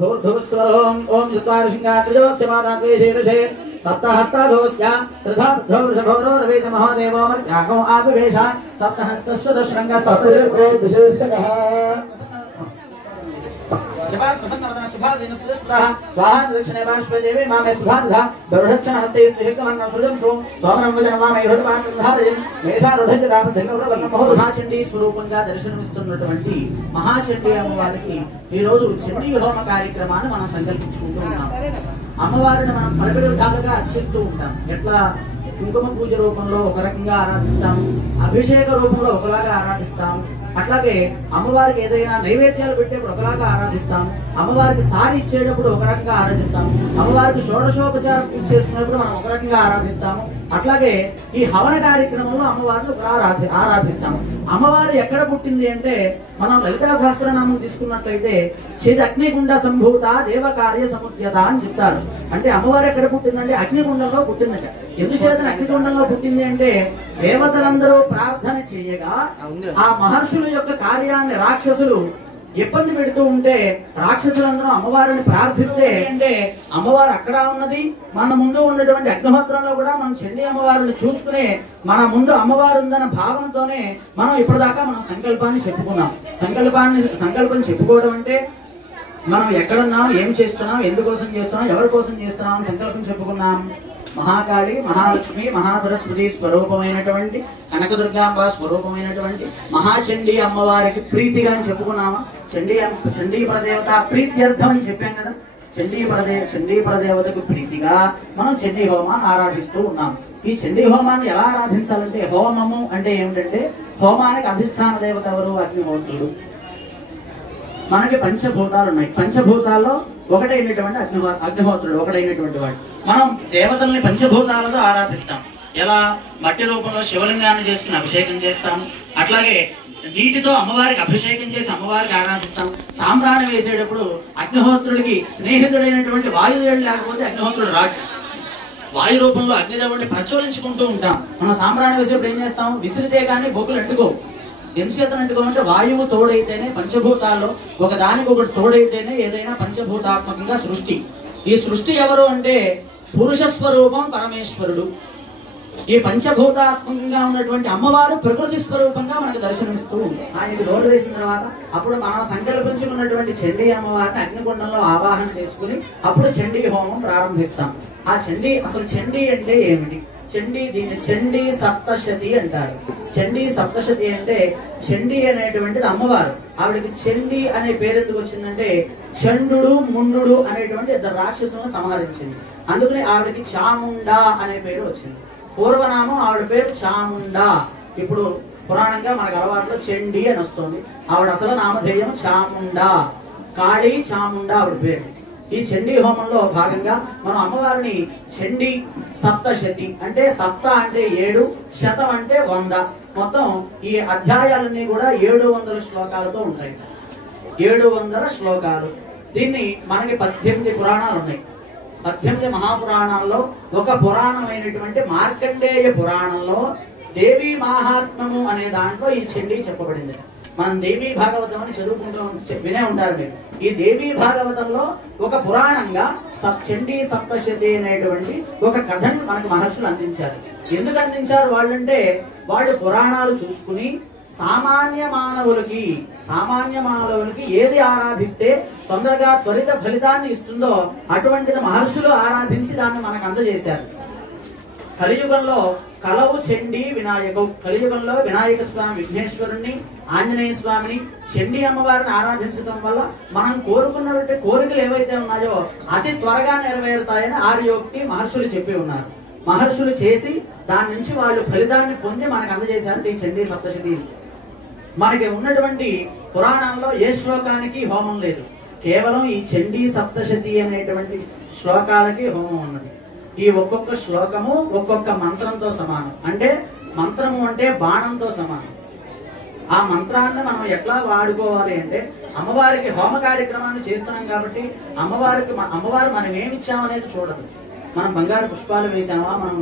ధూర్ధుస్వరం ఓం చత్వారశృంగాత్రిజోస్య మాతాద్వేషేషే సప్తహస్తాదోస్య త్రిధార్ధోర్షభోరోర్వేద మహాదేవో మర్యాగో ఆవివేష సప్తహస్తస్య దశరంగ సప్తదేవో విశేషకః. జపాత్ ప్రసన్నవదన సుభాసిన సురస్పదః స్వాహా దక్షిణే బాష్పే దేవి మామే సుభాసః బరుఢక్షణ హస్తే స్థితమన్న సుజం సు తోమనం వదన మామే హృదపాన్ ధారయం మేషారుఢజ రామధంగవరణ మహాచండీ స్వరూపంగా దర్శనమిస్తున్నటువంటి మహాచండీ అమ్మవారికి ఈ రోజు చండీ హోమ కార్యక్రమాన్ని మనం సంకల్పించుకుంటూ ఉన్నాం. అమ్మవారిని మనం పరగడు విధాలుగా అర్చిస్తూ ఉంటాం. ఎట్లా కుంకుమ పూజ రూపంలో ఒక రకంగా ఆరాధిస్తాము, అభిషేక రూపంలో ఒకలాగా ఆరాధిస్తాము, అట్లాగే అమ్మవారికి ఏదైనా నైవేద్యాలు పెట్టేప్పుడు ఒకలాగా ఆరాధిస్తాము, అమ్మవారికి సారి ఇచ్చేటప్పుడు ఒక రకంగా ఆరాధిస్తాము, అమ్మవారికి షోడశోపచారం పూజ చేసుకున్నప్పుడు మనం ఒక రకంగా ఆరాధిస్తాము. అట్లాగే ఈ హవన కార్యక్రమంలో అమ్మవారిని ఆరాధిస్తాము. అమ్మవారు ఎక్కడ పుట్టింది అంటే మనం లలితా సహస్రనామం తీసుకున్నట్లయితే చేది అగ్నిగుండ సంభూత దేవకార్య సముద్యత అని చెప్తారు. అంటే అమ్మవారు ఎక్కడ పుట్టిందంటే అగ్నిగుండంలో పుట్టిందట. ఎందుచేత అగ్నిగుండంలో పుట్టింది అంటే దేవతలందరూ ప్రార్థన చేయగా ఆ మహర్షుల యొక్క కార్యాన్ని రాక్షసులు ఇబ్బంది పెడుతూ ఉంటే రాక్షసులందరూ అమ్మవారిని ప్రార్థిస్తే అంటే అమ్మవారు అక్కడ ఉన్నది, మన ముందు ఉన్నటువంటి అగ్నిహోత్రంలో కూడా మనం చండీ అమ్మవారిని చూసుకునే మన ముందు అమ్మవారు ఉందన్న భావనతోనే మనం ఇప్పటిదాకా మనం సంకల్పాన్ని చెప్పుకున్నాం. సంకల్పం చెప్పుకోవడం అంటే మనం ఎక్కడున్నాం, ఏం చేస్తున్నాం, ఎందుకోసం చేస్తున్నాం, ఎవరి కోసం చేస్తున్నాం అని సంకల్పం చెప్పుకున్నాం. మహాకాళి మహాలక్ష్మి మహాసరస్వతి స్వరూపమైనటువంటి కనకదుర్గాంబ స్వరూపమైనటువంటి మహాచండీ అమ్మవారికి ప్రీతిగా అని చెప్పుకున్నామా. చండీ పరదేవత ప్రీత్యర్థం అని చెప్పాం కదా. చండీ పరదేవతకు ప్రీతిగా మనం చండీ హోమాన్ని ఆరాధిస్తూ ఉన్నాం. ఈ చండీ హోమాన్ని ఎలా ఆరాధించాలంటే హోమము అంటే ఏమిటంటే హోమానికి అధిష్టాన దేవత ఎవరు? అగ్నిహోత్రుడు. మనకి పంచభూతాలు ఉన్నాయి. పంచభూతాల్లో ఒకటైనటువంటి అగ్నిహోత్రుడు ఒకటైనటువంటి వాడు. మనం దేవతల్ని పంచభూతాలతో ఆరాధిస్తాం. ఎలా? మట్టి రూపంలో శివలింగాన్ని చేసుకుని అభిషేకం చేస్తాం. అట్లాగే నీటితో అమ్మవారికి అభిషేకం చేసి అమ్మవారికి ఆరాధిస్తాం. సాంబ్రాణి వేసేటప్పుడు అగ్నిహోత్రుడికి స్నేహితుడైనటువంటి వాయుదేవుడు లేకపోతే అగ్నిహోత్రుడు రాడు. వాయు రూపంలో అగ్నిదేవుడిని ప్రచురించుకుంటూ ఉంటాం. మనం సాంబ్రాణి వేసేటప్పుడు ఏం చేస్తాం? విసిరితే కానీ బొగ్గులు అంటుకోవు. ఎందుచేతను అంటుకోమంటే వాయువు తోడైతేనే, పంచభూతాల్లో ఒకదానికి ఒకటి తోడైతేనే ఏదైనా పంచభూతాత్మకంగా సృష్టి. ఈ సృష్టి ఎవరు అంటే పురుష స్వరూపం పరమేశ్వరుడు. ఈ పంచభూతాత్మకంగా ఉన్నటువంటి అమ్మవారు ప్రకృతి స్వరూపంగా మనకు దర్శనమిస్తూ ఉంది. ఆయనకి నోరు వేసిన తర్వాత అప్పుడు మనం సంకల్పించుకున్నటువంటి చండీ అమ్మవారిని అగ్నిగుండంలో ఆవాహన చేసుకుని అప్పుడు చండీ హోమం ప్రారంభిస్తాం. ఆ చండీ అసలు చండీ అంటే ఏమిటి? దీన్ని చండీ సప్తశతి అంటారు. చండీ సప్తశతి అంటే చండీ అనేటువంటిది అమ్మవారు. ఆవిడకి చండీ అనే పేరు ఎందుకు వచ్చిందంటే చండు ముండు అనేటువంటి ఇద్దరు రాక్షసులను సంహరించింది. అందుకని ఆవిడకి చాముండా అనే పేరు వచ్చింది. పూర్వనామం ఆవిడ పేరు చాముండా. ఇప్పుడు పురాణంగా మనకు అలవాట్లో చండీ అని వస్తుంది. ఆవిడ అసలు నామధేయం చాముండా, కాళీ చాముండా ఆవిడ పేరు. ఈ చండీ హోమంలో భాగంగా మనం అమ్మవారిని చండీ సప్తశతి అంటే సప్త అంటే 7, శతం అంటే 100. మొత్తం ఈ అధ్యాయాలన్నీ కూడా 700 శ్లోకాలతో ఉంటాయి. 700 శ్లోకాలు. దీన్ని మనకి 18 పురాణాలు ఉన్నాయి. 18 మహాపురాణాల్లో ఒక పురాణం అయినటువంటి మార్కండేయ పురాణంలో దేవీ మహాత్మ్యము అనే దాంట్లో ఈ చండీ చెప్పబడింది. మనం దేవీ భాగవతం అని చదువుకుంటూ వినే ఉంటారు మీరు. ఈ దేవీ భాగవతంలో ఒక పురాణంగా చండీ సప్తశతి అనేటువంటి ఒక కథని మనకు మహర్షులు అందించారు. ఎందుకు అందించారు వాళ్ళంటే వాళ్ళు పురాణాలు చూసుకుని సామాన్య మానవులకి ఏది ఆరాధిస్తే తొందరగా త్వరిత ఫలితాన్ని ఇస్తుందో అటువంటిది మహర్షులు ఆరాధించి దాన్ని మనకు అందజేశారు. కలియుగంలో కలవు చండీ వినాయకం. కలియుగంలో వినాయక స్వామి విఘ్నేశ్వరుణ్ణి, ఆంజనేయ స్వామిని, చండీ అమ్మవారిని ఆరాధించడం వల్ల మనం కోరుకున్నటువంటి కోరికలు ఏవైతే ఉన్నాయో అతి త్వరగా నెరవేరుతాయని ఆర్యోక్తి మహర్షులు చెప్పి ఉన్నారు. మహర్షులు చేసి దాని నుంచి వాళ్ళు ఫలితాన్ని పొంది మనకు అందజేశారు ఈ చండీ సప్తశతి. మనకి ఉన్నటువంటి పురాణంలో ఏ శ్లోకానికి హోమం లేదు. కేవలం ఈ చండీ సప్తశతి అనేటువంటి శ్లోకాలకి హోమం ఉన్నది. ఈ ఒక్కొక్క శ్లోకము ఒక్కొక్క మంత్రంతో సమానం. అంటే మంత్రము అంటే బాణంతో సమానం. ఆ మంత్రాన్ని మనం ఎట్లా వాడుకోవాలి అంటే అమ్మవారికి హోమ కార్యక్రమాన్ని చేస్తున్నాం కాబట్టి అమ్మవారు మనం ఏమి ఇచ్చామనేది చూడదు. మనం బంగారు పుష్పాలు వేసామా, మనం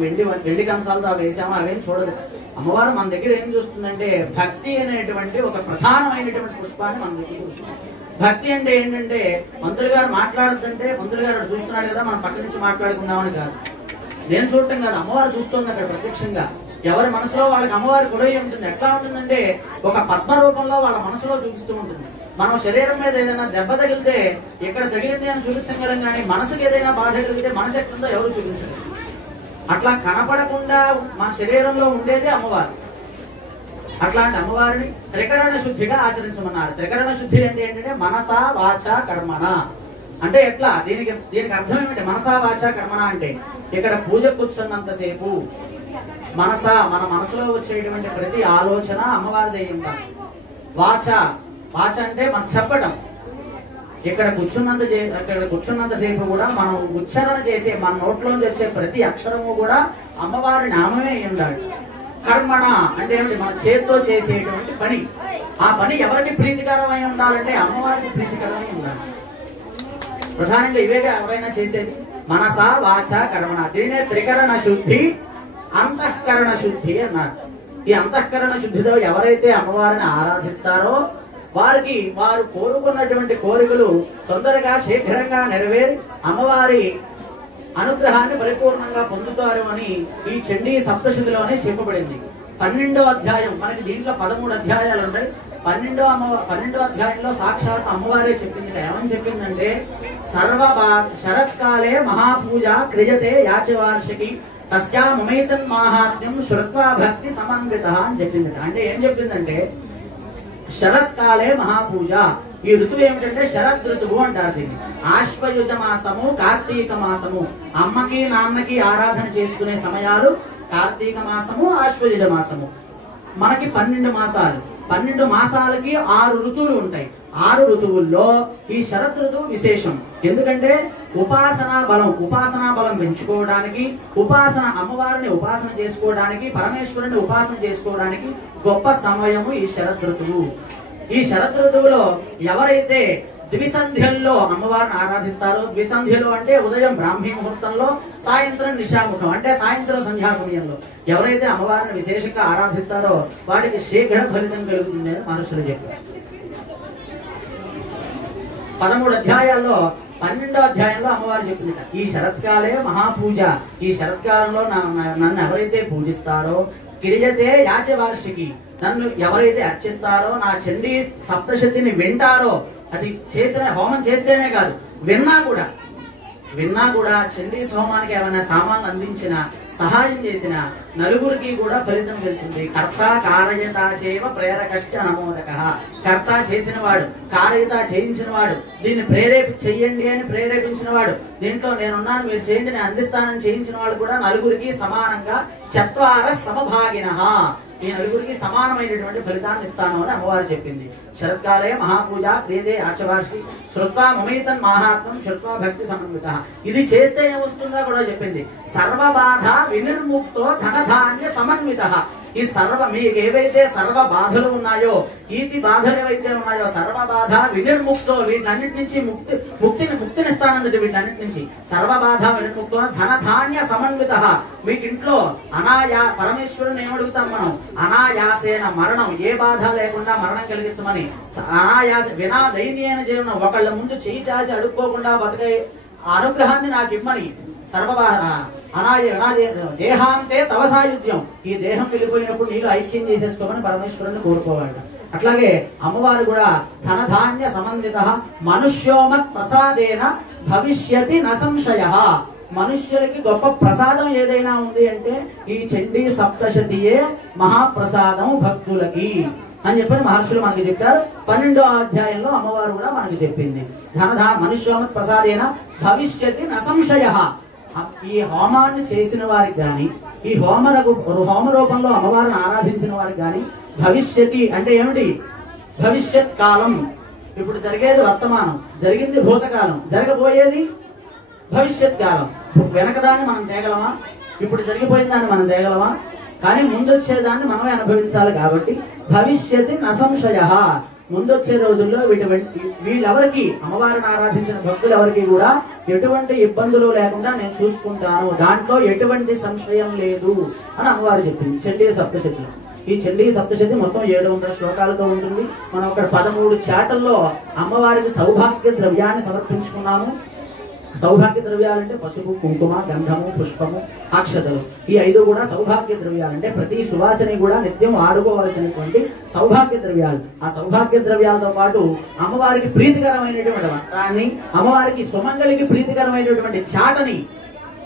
వెండి కంసాలతో వేసామా అవేం చూడదు. అమ్మవారు మన దగ్గర ఏం చూస్తుందంటే భక్తి అనేటువంటి ఒక ప్రధానమైనటువంటి పుష్పాన్ని మన దగ్గర చూస్తుంది. భక్తి అంటే ఏంటంటే మంత్రులు గారు మాట్లాడుతుంటే మంత్రులు గారు చూస్తున్నాడు కదా మనం పక్క నుంచి మాట్లాడుకుందామని కాదు. నేను చూడటం కాదు, అమ్మవారు చూస్తుంది అక్కడ ప్రత్యక్షంగా. ఎవరి మనసులో వాళ్ళకి అమ్మవారి కొలయి ఉంటుంది. ఎట్లా ఉంటుందంటే ఒక పద్మ రూపంలో వాళ్ళ మనసులో చూపిస్తూ ఉంటుంది. మనం శరీరం మీద ఏదైనా దెబ్బ తగిలితే ఇక్కడ తగిలింది అని చూపించగలం, కానీ మనసుకి ఏదైనా బాధ కలిగితే మనసు ఎట్లుందో ఎవరు చూపించలేదు. అట్లా కనపడకుండా మన శరీరంలో ఉండేది అమ్మవారు. అట్లాంటి అమ్మవారిని త్రికరణ శుద్ధిగా ఆచరించమన్నారు. త్రికరణ శుద్ధి అంటే ఏంటంటే మనస వాచ కర్మణ. అంటే ఎట్లా దీనికి అర్థం ఏమిటి? మనస వాచ కర్మణ అంటే ఇక్కడ పూజ కూర్చున్నంతసేపు మన మనసులో వచ్చేటువంటి ప్రతి ఆలోచన అమ్మవారిదే ఉంటారు. వాచ అంటే మనం చెప్పటం. ఇక్కడ కూర్చున్నంతసేపు కూడా మనం ఉచ్చారణ చేసే మన నోట్లో వచ్చే ప్రతి అక్షరము కూడా అమ్మవారి నామమే అయి ఉండాలి. కర్మణ అంటే ఏమిటి? మన చేతితో చేసేటువంటి పని. ఆ పని ఎవరికి ప్రీతికరమై ఉండాలంటే అమ్మవారికి ప్రీతికరమై ఉండాలి. ప్రధానంగా ఇవేగా ఎవరైనా చేసేది మనస వాచ కర్మణ. దీనే త్రికరణ శుద్ధి, అంతఃకరణ శుద్ధి అన్నారు. ఈ అంతఃకరణ శుద్ధితో ఎవరైతే అమ్మవారిని ఆరాధిస్తారో వారు కోరుకున్నటువంటి కోరికలు తొందరగా శీఘ్రంగా నెరవేరి అమ్మవారి అనుగ్రహాన్ని పరిపూర్ణంగా పొందుతారు అని ఈ చండీ సప్తశతిలోనే చెప్పబడింది. 12వ అధ్యాయం మనకి దీంట్లో 13 అధ్యాయాలు ఉంటాయి. 12వ అధ్యాయంలో సాక్షాత్ అమ్మవారే చెప్పింది. ఏమని చెప్పిందంటే శరత్కాలే మహాపూజ క్రియతే యాచవార్షికి తస్యా మమైతన్ మాహాత్మ్యం శ్రుత్వా భక్తి సమన్విత అని చెప్పింది. అంటే ఏం చెప్పిందంటే శరత్కాలే మహాపూజ. ఈ ఋతువు ఏమిటంటే శరద్ ఋతువు అంటారు దీన్ని. ఆశ్వయుజ మాసము, కార్తీక మాసము. అమ్మకి నాన్నకి ఆరాధన చేసుకునే సమయాలు కార్తీక మాసము, ఆశ్వయుజ మాసము. మనకి 12 మాసాలు. 12 మాసాలకి 6 ఋతువులు ఉంటాయి. 6 ఋతువుల్లో ఈ శరత్ ఋతువు విశేషం. ఎందుకంటే ఉపాసనా బలం పెంచుకోవడానికి, అమ్మవారిని ఉపాసన చేసుకోవడానికి, పరమేశ్వరుని ఉపాసన చేసుకోవడానికి గొప్ప సమయము ఈ శరత్ ఋతువు. ఈ శరత్ ఋతువులో ఎవరైతే ద్విసంధ్యల్లో అమ్మవారిని ఆరాధిస్తారో, ద్విసంధ్యలో అంటే ఉదయం బ్రాహ్మీ ముహూర్తంలో, సాయంత్రం నిశాముఖం అంటే సాయంత్రం సంధ్యా సమయంలో ఎవరైతే అమ్మవారిని విశేషంగా ఆరాధిస్తారో వాటికి శీఘ్ర ఫలితం కలుగుతుంది అని మహర్షులు చెప్పారు. 13 అధ్యాయాల్లో 12వ అధ్యాయంలో అమ్మవారు చెప్పింది ఈ శరత్కాలే మహాపూజ. ఈ శరత్కాలంలో నన్ను ఎవరైతే పూజిస్తారో, కిరియతే యాచవార్షికి, నన్ను ఎవరైతే అర్చిస్తారో, నా చండీ సప్తశతిని వింటారో, అది చేసిన హోమం చేస్తేనే కాదు విన్నా కూడా చండీ హోమానికి ఏమైనా సామాన్లు అందించిన, సహాయం చేసిన, నలుగురికి కూడా ఫలితం వెళ్తుంది. కర్త కారయత చేవ ప్రేరకశ్చ నమోదక. కర్త చేసినవాడు, కారయత చేయించినవాడు, దీన్ని చెయ్యండి అని ప్రేరేపించినవాడు, దీంట్లో నేనున్నాను మీరు చేయండి నేను అందిస్తానని చేయించిన వాడు కూడా నలుగురికి సమానంగా చత్వార సమభాగినః, ఈ నలుగురికి సమానమైనటువంటి ఫలితాన్ని ఇస్తాను అని అమ్మవారు చెప్పింది. శరత్కాలే మహాపూజ క్రియతే ఆచవార్షి శ్రుత్వా మమైతన్ మహాత్మం శ్రుత్వా భక్తి సమన్విత. ఇది చేస్తే ఏమొస్తుందో కూడా చెప్పింది. సర్వబాధ వినిర్ముక్తో ధనధాన్య సమన్విత. ఈ మీకు ఏవైతే సర్వ బాధలు ఉన్నాయో, ఈతి బాధలు ఏవైతే ఉన్నాయో, సర్వ బాధ వినిర్ముక్తో, వీటన్నిటి నుంచి ముక్తినిస్తానండి. వీటన్నిటి నుంచి సర్వ బాధ వినిర్ముక్తో ధనధాన్య సమన్విత. మీకు ఇంట్లో పరమేశ్వరుని ఏమడుగుతాం మనం? అనాయాసేన మరణం, ఏ బాధ లేకుండా మరణం కలిగించమని. వినా దైన్యైన జీవనం, ఒకళ్ళ ముందు చేయి చాచి అడుక్కోకుండా బతికే అనుగ్రహాన్ని నాకు ఇమ్మని. దేహాంతే తవ సాయుధ్యం, ఈ దేహం వెళ్ళిపోయినప్పుడు నీళ్ళు ఐక్యం చేసేసుకోమని పరమేశ్వరుని కోరుకోవాలి. అట్లాగే అమ్మవారు కూడా ధనధాన్య సంబంధిత మనుష్యోమత్ ప్రసాదేన భవిష్యతి న సంశయ. మనుష్యులకి గొప్ప ప్రసాదం ఏదైనా ఉంది అంటే ఈ చండీ సప్తశతియే మహాప్రసాదం భక్తులకి అని చెప్పని మహర్షులు మనకి చెప్పారు. 12వ అధ్యాయంలో అమ్మవారు కూడా మనకి చెప్పింది. మనుష్యోమత్ ప్రసాదేన భవిష్యతి న సంశయ. ఈ హోమాన్ని చేసిన వారికి గాని, ఈ హోమ రూపంలో అమ్మవారిని ఆరాధించిన వారికి గాని భవిష్యతి అంటే ఏమిటి? భవిష్యత్ కాలం. ఇప్పుడు జరిగేది వర్తమానం, జరిగింది భూతకాలం, జరగబోయేది భవిష్యత్ కాలం. వెనకదాన్ని మనం తేగలమా? ఇప్పుడు జరిగిపోయిన దాన్ని మనం తేగలమా? కానీ ముందొచ్చేదాన్ని మనమే అనుభవించాలి. కాబట్టి భవిష్యతి నసంశయ, ముందొచ్చే రోజుల్లో వీళ్ళెవరికి, అమ్మవారిని ఆరాధించిన భక్తులు ఎవరికి కూడా ఎటువంటి ఇబ్బందులు లేకుండా నేను చూసుకుంటాను, దాంట్లో ఎటువంటి సంశయం లేదు అని అమ్మవారు చెప్పింది చండీ సప్తశతిలో. ఈ చండీ సప్తశతి మొత్తం 700 శ్లోకాలతో ఉంటుంది. మనం అక్కడ 13 చాటల్లో అమ్మవారికి సౌభాగ్య ద్రవ్యాన్ని సమర్పించుకున్నాము. సౌభాగ్య ద్రవ్యాలంటే పసుపు, కుంకుమ, గంధము, పుష్పము, అక్షతలు. ఈ 5 కూడా సౌభాగ్య ద్రవ్యాలంటే ప్రతి సువాసిని కూడా నిత్యం ఆడుకోవాల్సినటువంటి సౌభాగ్య ద్రవ్యాలు. ఆ సౌభాగ్య ద్రవ్యాలతో పాటు అమ్మవారికి ప్రీతికరమైనటువంటి వస్త్రాన్ని, అమ్మవారికి సుమంగళికి ప్రీతికరమైనటువంటి చాటని,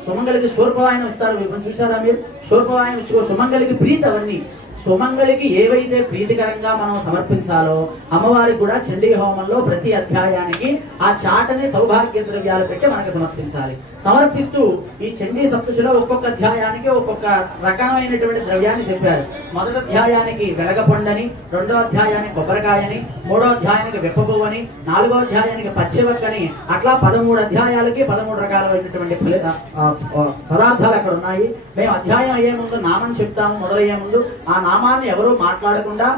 సుమంగళికి శూర్పవాయనం ఇస్తారు. ఇప్పుడు చూసారా మీరు? శూర్పవాయనం ఇచ్చుకో, సుమంగళికి ప్రీతి. అవన్నీ సుమంగళికి ఏవైతే ప్రీతికరంగా మనం సమర్పించాలో అమ్మవారికి కూడా చండీ హోమంలో ప్రతి అధ్యాయానికి ఆ చాటని సౌభాగ్య ద్రవ్యాలు పెట్టి మనకి సమర్పించాలి. సమర్పిస్తూ ఈ చండీ సప్తశతిలో ఒక్కొక్క అధ్యాయానికి ఒక్కొక్క రకమైనటువంటి ద్రవ్యాన్ని చెప్పారు. మొదటి అధ్యాయానికి వెలగపండని, 2వ అధ్యాయానికి కొబ్బరికాయని, 3వ అధ్యాయానికి వెప్పపువ్వని, 4వ అధ్యాయానికి పచ్చివక్కని, అట్లా 13 అధ్యాయాలకి 13 రకాలైనటువంటి పదార్థాలు అక్కడ ఉన్నాయి. మేము అధ్యాయం అయ్యే ముందు నామం చెప్తాము. మొదలయ్యే ముందు ఆ నామాన్ని ఎవరూ మాట్లాడకుండా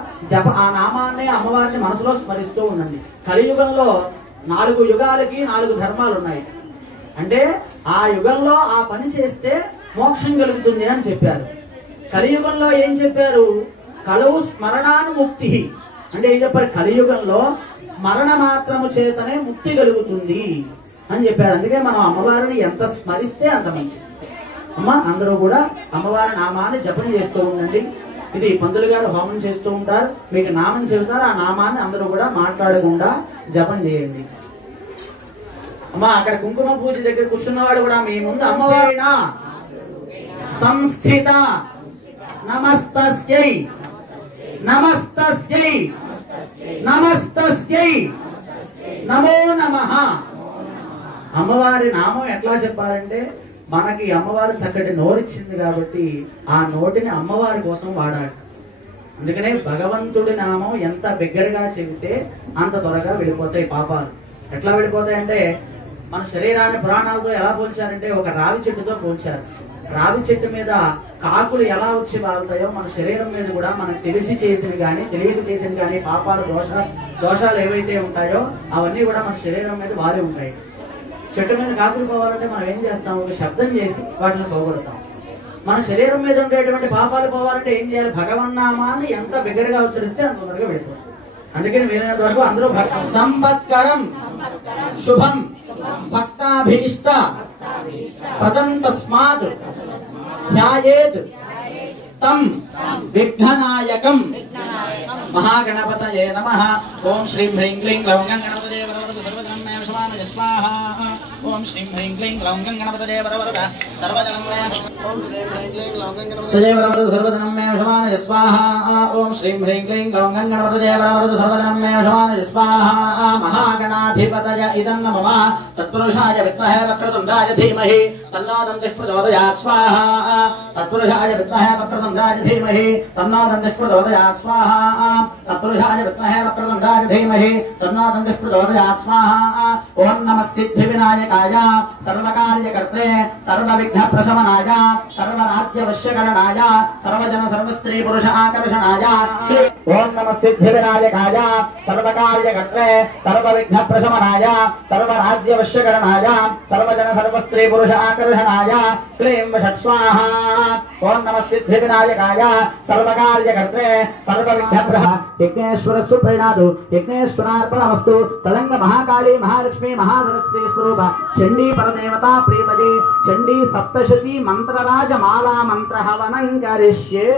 ఆ నామాన్ని అమ్మవారిని మనసులో స్మరిస్తూ ఉండండి. కలియుగంలో 4 యుగాలకి 4 ధర్మాలు ఉన్నాయి. అంటే ఆ యుగంలో ఆ పని చేస్తే మోక్షం కలుగుతుంది అని చెప్పారు. కలియుగంలో ఏం చెప్పారు? కలవు స్మరణానుముక్తి అంటే ఏం చెప్పారు? కలియుగంలో స్మరణ మాత్రము చేతనే ముక్తి కలుగుతుంది అని చెప్పారు. అందుకే మనం అమ్మవారిని ఎంత స్మరిస్తే అంత మంచిది. అమ్మ అందరూ కూడా అమ్మవారి నామాన్ని జపం చేస్తూ ఉండండి. ఇది పంతులు గారు హోమం చేస్తూ ఉంటారు, మీకు నామం చెబుతారు. ఆ నామాన్ని అందరూ కూడా మాట్లాడకుండా జపం చేయండి. అమ్మా అక్కడ కుంకుమ పూజ దగ్గర కూర్చున్నవాడు కూడా మీ ముందు అమ్మవారినా సంస్థిత నమస్తస్యై నమస్తస్యై నమస్తస్యై నమో నమః. అమ్మవారి నామం ఎట్లా చెప్పాలంటే, మనకి అమ్మవారు చక్కటి నోరిచ్చింది కాబట్టి ఆ నోటిని అమ్మవారి కోసం వాడాలి. అందుకనే భగవంతుడి నామం ఎంత బిగ్గరగా చెబితే అంత త్వరగా వెళ్ళిపోతాయి పాపాలు. ఎట్లా వెళ్ళిపోతాయంటే, మన శరీరాన్ని పురాణాలతో ఎలా పోల్చారంటే ఒక రావి చెట్టుతో పోల్చారు. రావి చెట్టు మీద కాకులు ఎలా వచ్చి వాళ్తాయో మన శరీరం మీద కూడా మనకు తెలిసి చేసినవి కానీ తెలియక చేసినవి కానీ పాపాలు దోషాలు ఏవైతే ఉంటాయో అవన్నీ కూడా మన శరీరం మీద వాలి ఉంటాయి. చెట్టు మీద కాకులు పోవాలంటే మనం ఏం చేస్తాం? ఒక శబ్దం చేసి వాటిని పోగొడతాం. మన శరీరం మీద ఉండేటువంటి పాపాలు పోవాలంటే ఏం చేయాలి? భగవన్నామాన్ని ఎంత బిగ్గరగా ఉచ్చరిస్తే అంత తొందరగా వెళ్ళిపోతాం. అందుకని వీలైనంత వరకు అందరూ సంపత్కరం శుభం భక్తాభీష్ట పదంతస్మాత్ ధ్యాయేత్ తం విఘ్ననాయకం మహాగణపతయే నమః. ఓం శ్రీం హ్రీం క్లీం గ్లౌం గణపతయే వరవరదు సర్వజన్మయ స్వాహ. ఓం శ్రీం హ్రీం క్లీం గ్లౌం గం గణపతయే వరవరద సర్వజనం మే ఓం శ్రీం హ్రీం క్లీం గ్లౌం గం గణపతయే తజే వరవరద సర్వజనం మే వశమాన స్వాహా ఓం శ్రీం హ్రీం క్లీం గ్లౌం గం గణపతయే వరవరద సర్వజనం మే వశమాన స్వాహా మహాగణాధిపతయ ఇదన్న మమ తత్పురుషాయ విద్మహే వక్రతుండాయ ధీమహి తన్నో దంతిః ప్రచోదయాత్ స్వాహా తత్పురుషాయ విద్మహే వక్రతుండాయ ధీమహి తన్నో దంతిః ప్రచోదయాత్ స్వాహా తత్పురుషాయ విద్మహే వక్రతుండాయ ధీమహి తన్నో దంతిః ప్రచోదయాత్ స్వాహా ఓం నమః సిద్ధి వినాయకాయ సర్వకార్యకర్త్రే సర్వవిఘ్న ప్రశమనాయ సర్వరాజ్యవశ్యకరణాయ సర్వజన సర్వస్త్రీ పురుష ఆకర్షణాయ ఓం నమః సిద్ధి వినాయకాయ సర్వకార్యకర్త్రే సర్వవిఘ్న ప్రశమనాయ సర్వరాజ్యవశ్యకరణాయ సర్వజన సర్వస్త్రీ పురుష ఆకర్షణాయ క్లీం షట్ స్వాహా ఓం నమః సిద్ధి వినాయకాయ సర్వకార్యకర్త్రే సర్వవిఘ్న ప్రహ యజ్ఞేశ్వరస్సు ప్రణాదు యజ్ఞేశ్వరార్పణమస్తు తదంగ మహాకాళీ మహాలక్ష్మి మహాసరస్వతి స్వరూప చండీ పరదేవతా ప్రీతయే చండీ సప్తశతి మంత్రరాజ మాలా మంత్ర హవనం కరిష్యే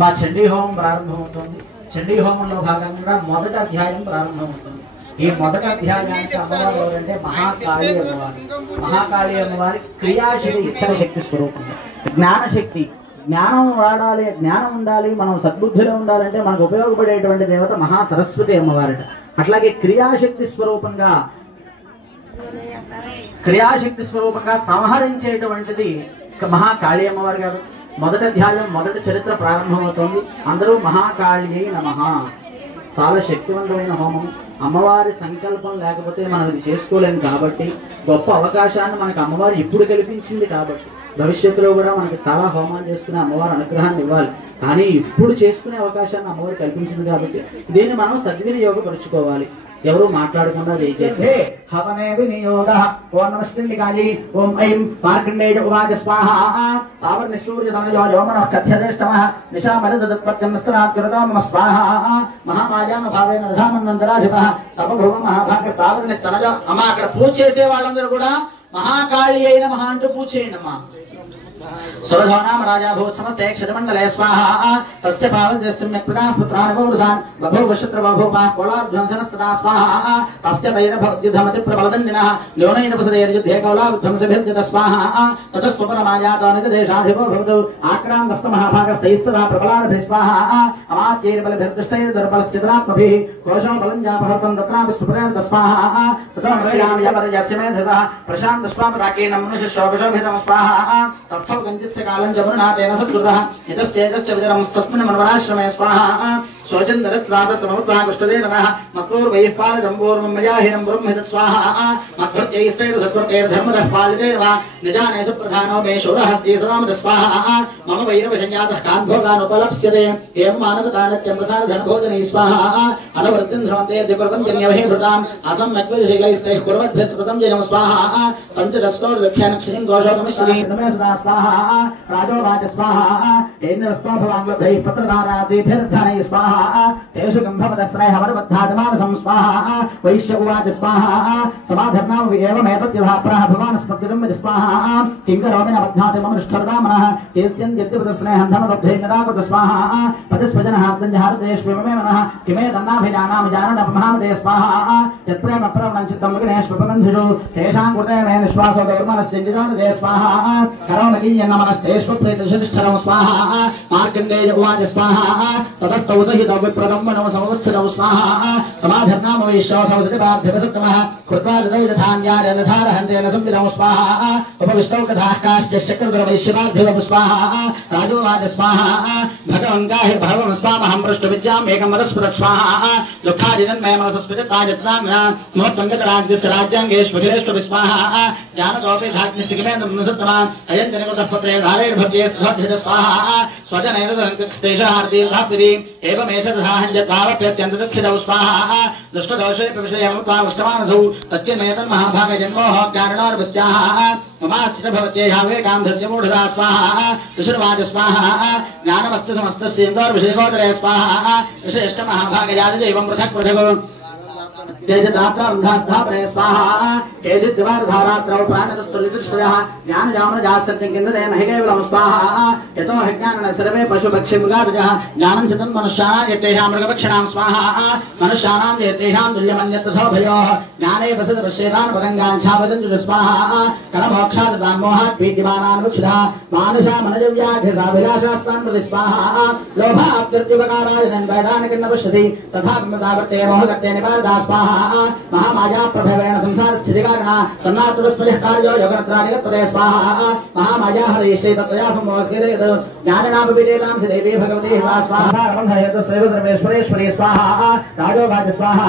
మా చండీ హోమం ప్రారంభమవుతుంది. చండీ హోమంలో భాగంగా మొదటి అధ్యాయం ప్రారంభమవుతుంది. ఈ మొదటి అధ్యాయానికి అమ్మవారు ఎవరంటే మహాకాళి అమ్మవారు. మహాకాళి అమ్మవారి క్రియాశక్తి ఇతర శక్తి స్వరూపం. జ్ఞానశక్తి, జ్ఞానం వాడాలి, జ్ఞానం ఉండాలి, మనం సద్బుద్ధిలో ఉండాలంటే మనకు ఉపయోగపడేటువంటి దేవత మహాసరస్వతి అమ్మవారిట. అట్లాగే క్రియాశక్తి స్వరూపంగా సంహరించేటువంటిది మహాకాళి అమ్మవారు గారు. మొదటి అధ్యాయం మొదటి చరిత్ర ప్రారంభమవుతోంది. అందరూ మహాకాళి నమః. చాలా శక్తివంతమైన హోమం. అమ్మవారి సంకల్పం లేకపోతే మనం ఇది చేసుకోలేము కాబట్టి, గొప్ప అవకాశాన్ని మనకు అమ్మవారు ఇప్పుడు కల్పించింది కాబట్టి, భవిష్యత్తులో కూడా మనకి చాలా హోమాలు చేసుకునే అమ్మవారు అనుగ్రహాన్ని ఇవ్వాలి. కానీ ఇప్పుడు చేసుకునే అవకాశాన్ని అమ్మవారు కల్పించింది కాబట్టి దీన్ని మనం సద్వినియోగపరుచుకోవాలి. ఎవరు మాట్లాడకుండా దయచేసి హవనే వినియోగ. ఓం నమశ్చండికాళి ఓం ఐం మార్కండేయ ఉవాచ స్వాహా సావర్ణ సూర్యతనయో యోమనః కథ్యదేష్టమః నిశామరదత్పత్యం స్తనాత్కృతో మమ స్వాహా మహామాయాన భావేన రథామన్నంతరాధిపః సమభువ మహాభాగ సావర్ణ స్తనయో. అమ్మ అక్కడ పూజ చేసే వాళ్ళందరూ కూడా మహాకాళి అయిన మహా అంటూ పూజ చేయండి అమ్మా. సురధోనామ రాజా భూత్ సమస్తే క్షతమండలే స్వాహా తస్య పావనజస్య ప్రదాః పుత్రాన్ బహుర్సాన్ బభూవ శత్రు బభూప కోలాధ్వంసనస్తదా స్వాహా తస్య తైర భవద్యుధమతి ప్రబలదండినః న్యూనైన వసదేర్యుద్ధే కౌలాధ్వంసభిర్జిత స్వాహా తతస్వపరమాయాతో నిదేశాధిపో భవతు ఆక్రాంతస్త మహాభాగస్తైస్తదా ప్రబలాభిః స్వాహా అమాత్యైర్బలభిర్దృష్టైర్ దుర్బలశ్చిత్రాత్మభిః కోశో బలంజాపహర్తం తత్రాపి సుప్రయంత స్వాహా తతో మృయామ్యపరయస్య మేధసః ప్రశాంత స్వామరాకేన మనుష్యశోభశోభితం స్వాహా తస్థౌ గంజిత్స్య కాలం జమృణాతేన సత్కృతః యతశ్చేతస్య విజరమస్తస్మిన్ మన్వరాశ్రమే స్వాహా శోచందరత్రాతత్వముద్వా కృష్ణదేనః మత్పూర్వైః పాలితంపూర్వం మయాహినం బ్రహ్మిత స్వాహా మత్కృత్యైస్తైర్ సత్కృతైర్ ధర్మదః పాలితేన నిజానేషు ప్రధానో మే శూరహస్తి సదామద స్వాహా మమ వైరవశన్యాతః కాన్భోగానుపలప్స్యతే ఏం మానవతానత్యం ప్రసాదధనభోజనై స్వాహా అనవృత్తిం ధ్రువంతే దికుర్వంత్యన్యవహే భృతాం అసమ్మద్విశైలైస్తైః కుర్వద్భిः సతతం జయం స్వాహా సంచరస్కోర్లక్ష్యానక్షరిం ఘోషోగమిష్యతి స్వాహా రాజోవాచ స్వాహా ఏन्द्रस्तो భవాంగధైః పత్రధారాదిభిర్ధనైః స్వాహా తేషు గంభవదశ్రయః వరబద్ధాదమానసం స్వాహా వైశ్య ఉవాచ స్వాహా సమాధర్నామ ఏవమేతద్యథా ప్రాహ భవానస్పత్తిరం స్వాహా కింకరోమిన బద్ధాతి మమ నిష్ఠర్దామనః కేస్యంద్యద్యపదస్నేహం ధనబద్ధై నిరాకృత స్వాహా పదస్వజనః దంజహారదేష్వమే మనః కిమే తన్నాభిజానామి జాననపమహామదే స్వాహా యత్ప్రేమ ప్రవణం చిత్తం విఘ్నేష్వపబంధిషు తేషాం కృతే మే నిశ్వాసో దౌర్మనస్య నిజానదే స్వాహా కరోమగీయన్నమనస్తేష్వ ప్రేతశిష్ఠరం స్వాహా మార్కండేయ ఉవాచ స్వాహా తతస్తౌ సహిత संस्थितौ विप्रदं मनो संस्थितौ स्वाहा समाधर्नाम वैश्व संस्थित पार्थिवसत्तमः कृत्वा ददौ यथान्यारहन्तेन संविदौ स्वाहा उपविष्टौ कथाः काश्चक्रधरवैश्यपार्थिवं स्वाहा राजोवाच स्वाहा भगवङ्गाहि भवं स्वामहं पृष्ठविद्याम् एकं वनस्पत स्वाहा दुःखादिजन्मय मनसस्पृतायतनाम्ना मोत्तङ्गतराज्यस्य राज्याङ्गेष्वखिलेष्व स्वाहा ज्ञानगोपे धाग्निसिकमेन्द्रं सत्तमा अयं जनकृतः पत्रे धारैर्भद्ये स्वध्य स्वाहा स्वजनैरदङ्कृष्टेषहार्दीर्धापिरी एवमेष तथाहञ्जत्वावप्यत्यन्तदुःखितौ स्वाहा दुष्टदोषे विषयमुक्त्वा उष्टमानसौ तत्यमेतन्महाभागजन्मोः कारणोर्वस्याः ममास्य भवत्येषा वेकान्धस्य मूढदा स्वाहा ऋषिर्वाच स्वाहा ज्ञानमस्तु समस्तस्येन्दोर्विषयकोदरे स्वाहा ऋषेष्टमहाभागजातजैवं पृथक् पृथक् केचिदात्राबन्धास्थापने स्वाहा केचिद्वारधारात्रौ प्राणतस्तुलितुष्टयः ज्ञानजामनजासत्यं हैकेवलं स्वाहा यतो हि सर्वे पशुपक्षिमृगादजः ज्ञानं च तन्मनुष्याणां यतेषां मृगपक्षिणां स्वाहा मनुष्याणां यतेषां तुल्यमन्यत्तथो भयोः ज्ञाने वसति पश्येतान् पतङ्गाञ्छावदन्तु स्वाहा कलमोक्षादतान् मोहात् भीद्यमानान् मुक्षुधा मानुषा मनजव्याघ्रसाभिलाषास्तान् प्रति स्वाहा लोभाप्यर्तिवकाराजनन् वैदानिकन्न पश्यसि तथा विमतावर्ते मोहकर्ते निवारदा स्वाहा महामाया प्रभवेण संसार स्थितिकारणा तन्नातुरस्पतिः कार्यो योगनत्रानिगतपदे स्वाहा महामाया हरेश्री तत्तया सम्मोहकेदयत् ज्ञाननामविदेतां श्रीदेवी भगवती सा स्वाहा रमणयत सर्व सर्वेश्वरेश्वरी स्वाहा राजोवाच स्वाहा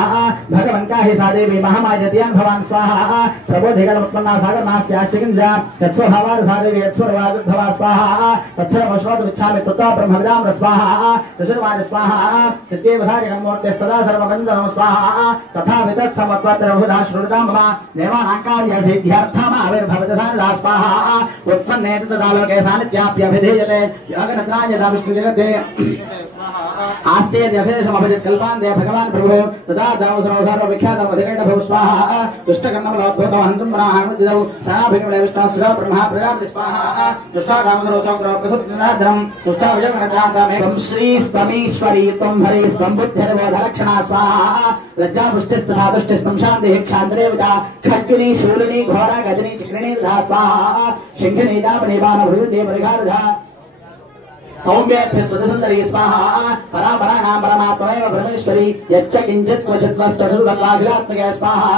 भगवन्का हि सा देवी महामायत्यान् भवान् स्वाहा प्रबोधिगतमुत्पन्ना सागरमास्याश्चिकिन्द्रा यत्स्वभावान् सा देवी यत्स्वरवादुद्भवा स्वाहा तत्सर्वश्रोतुमिच्छामि ततो ब्रह्मविदां स्वाहा ऋषिर्वाच स्वाहा तत्येव सा जगन्मूर्तिस्तदा सर्वबन्धनं स्वाहा तथा विदत् समत्वत्रहुधा श्रुतां मम देवानाङ्कार्यसिद्ध्यर्थमाविर्भवतसा स्वाहा उत्पन्नेत तदालोके सानित्याप्यभिधीयते योगनत्राय विष्णुजगते आस्तेर्यशेषमभिजित् कल्पान्ते भगवान् प्रभुः तदा दावसरोधरो विख्यातमधिकण्डभौ स्वाहा दुष्टकर्णबलोद्भूतो हन्तुं ब्राह्मणमुद्दिदौ सनाभिकमले विष्णुस्थिरो ब्रह्मा प्रजापति स्वाहा दुष्टादामसरोचक्रो प्रसुप्तनाधरं दुष्टाविजयमनत्रान्तमेवं श्रीस्त्वमीश्वरी त्वं हरि स्वं बुद्धिर्बोधलक्षणा स्वाहा लज्जा पुष्टिस्तथा दुष्टिस्तं शान्तिः क्षान्तिरेविता खड्गिनी शूलिनी घोरा गजनी चिक्रिणी विधा स्वाहा शिङ्खिनी दापनी बाणभृगुण्डी परिघारधा सौम्येभ्यस्तुतिसुन्दरी स्वाहा परापराणां परमात्मैव परमेश्वरी यच्च किञ्चित् क्वचित् वस्तुतत्त्वाखिलात्मके स्वाहा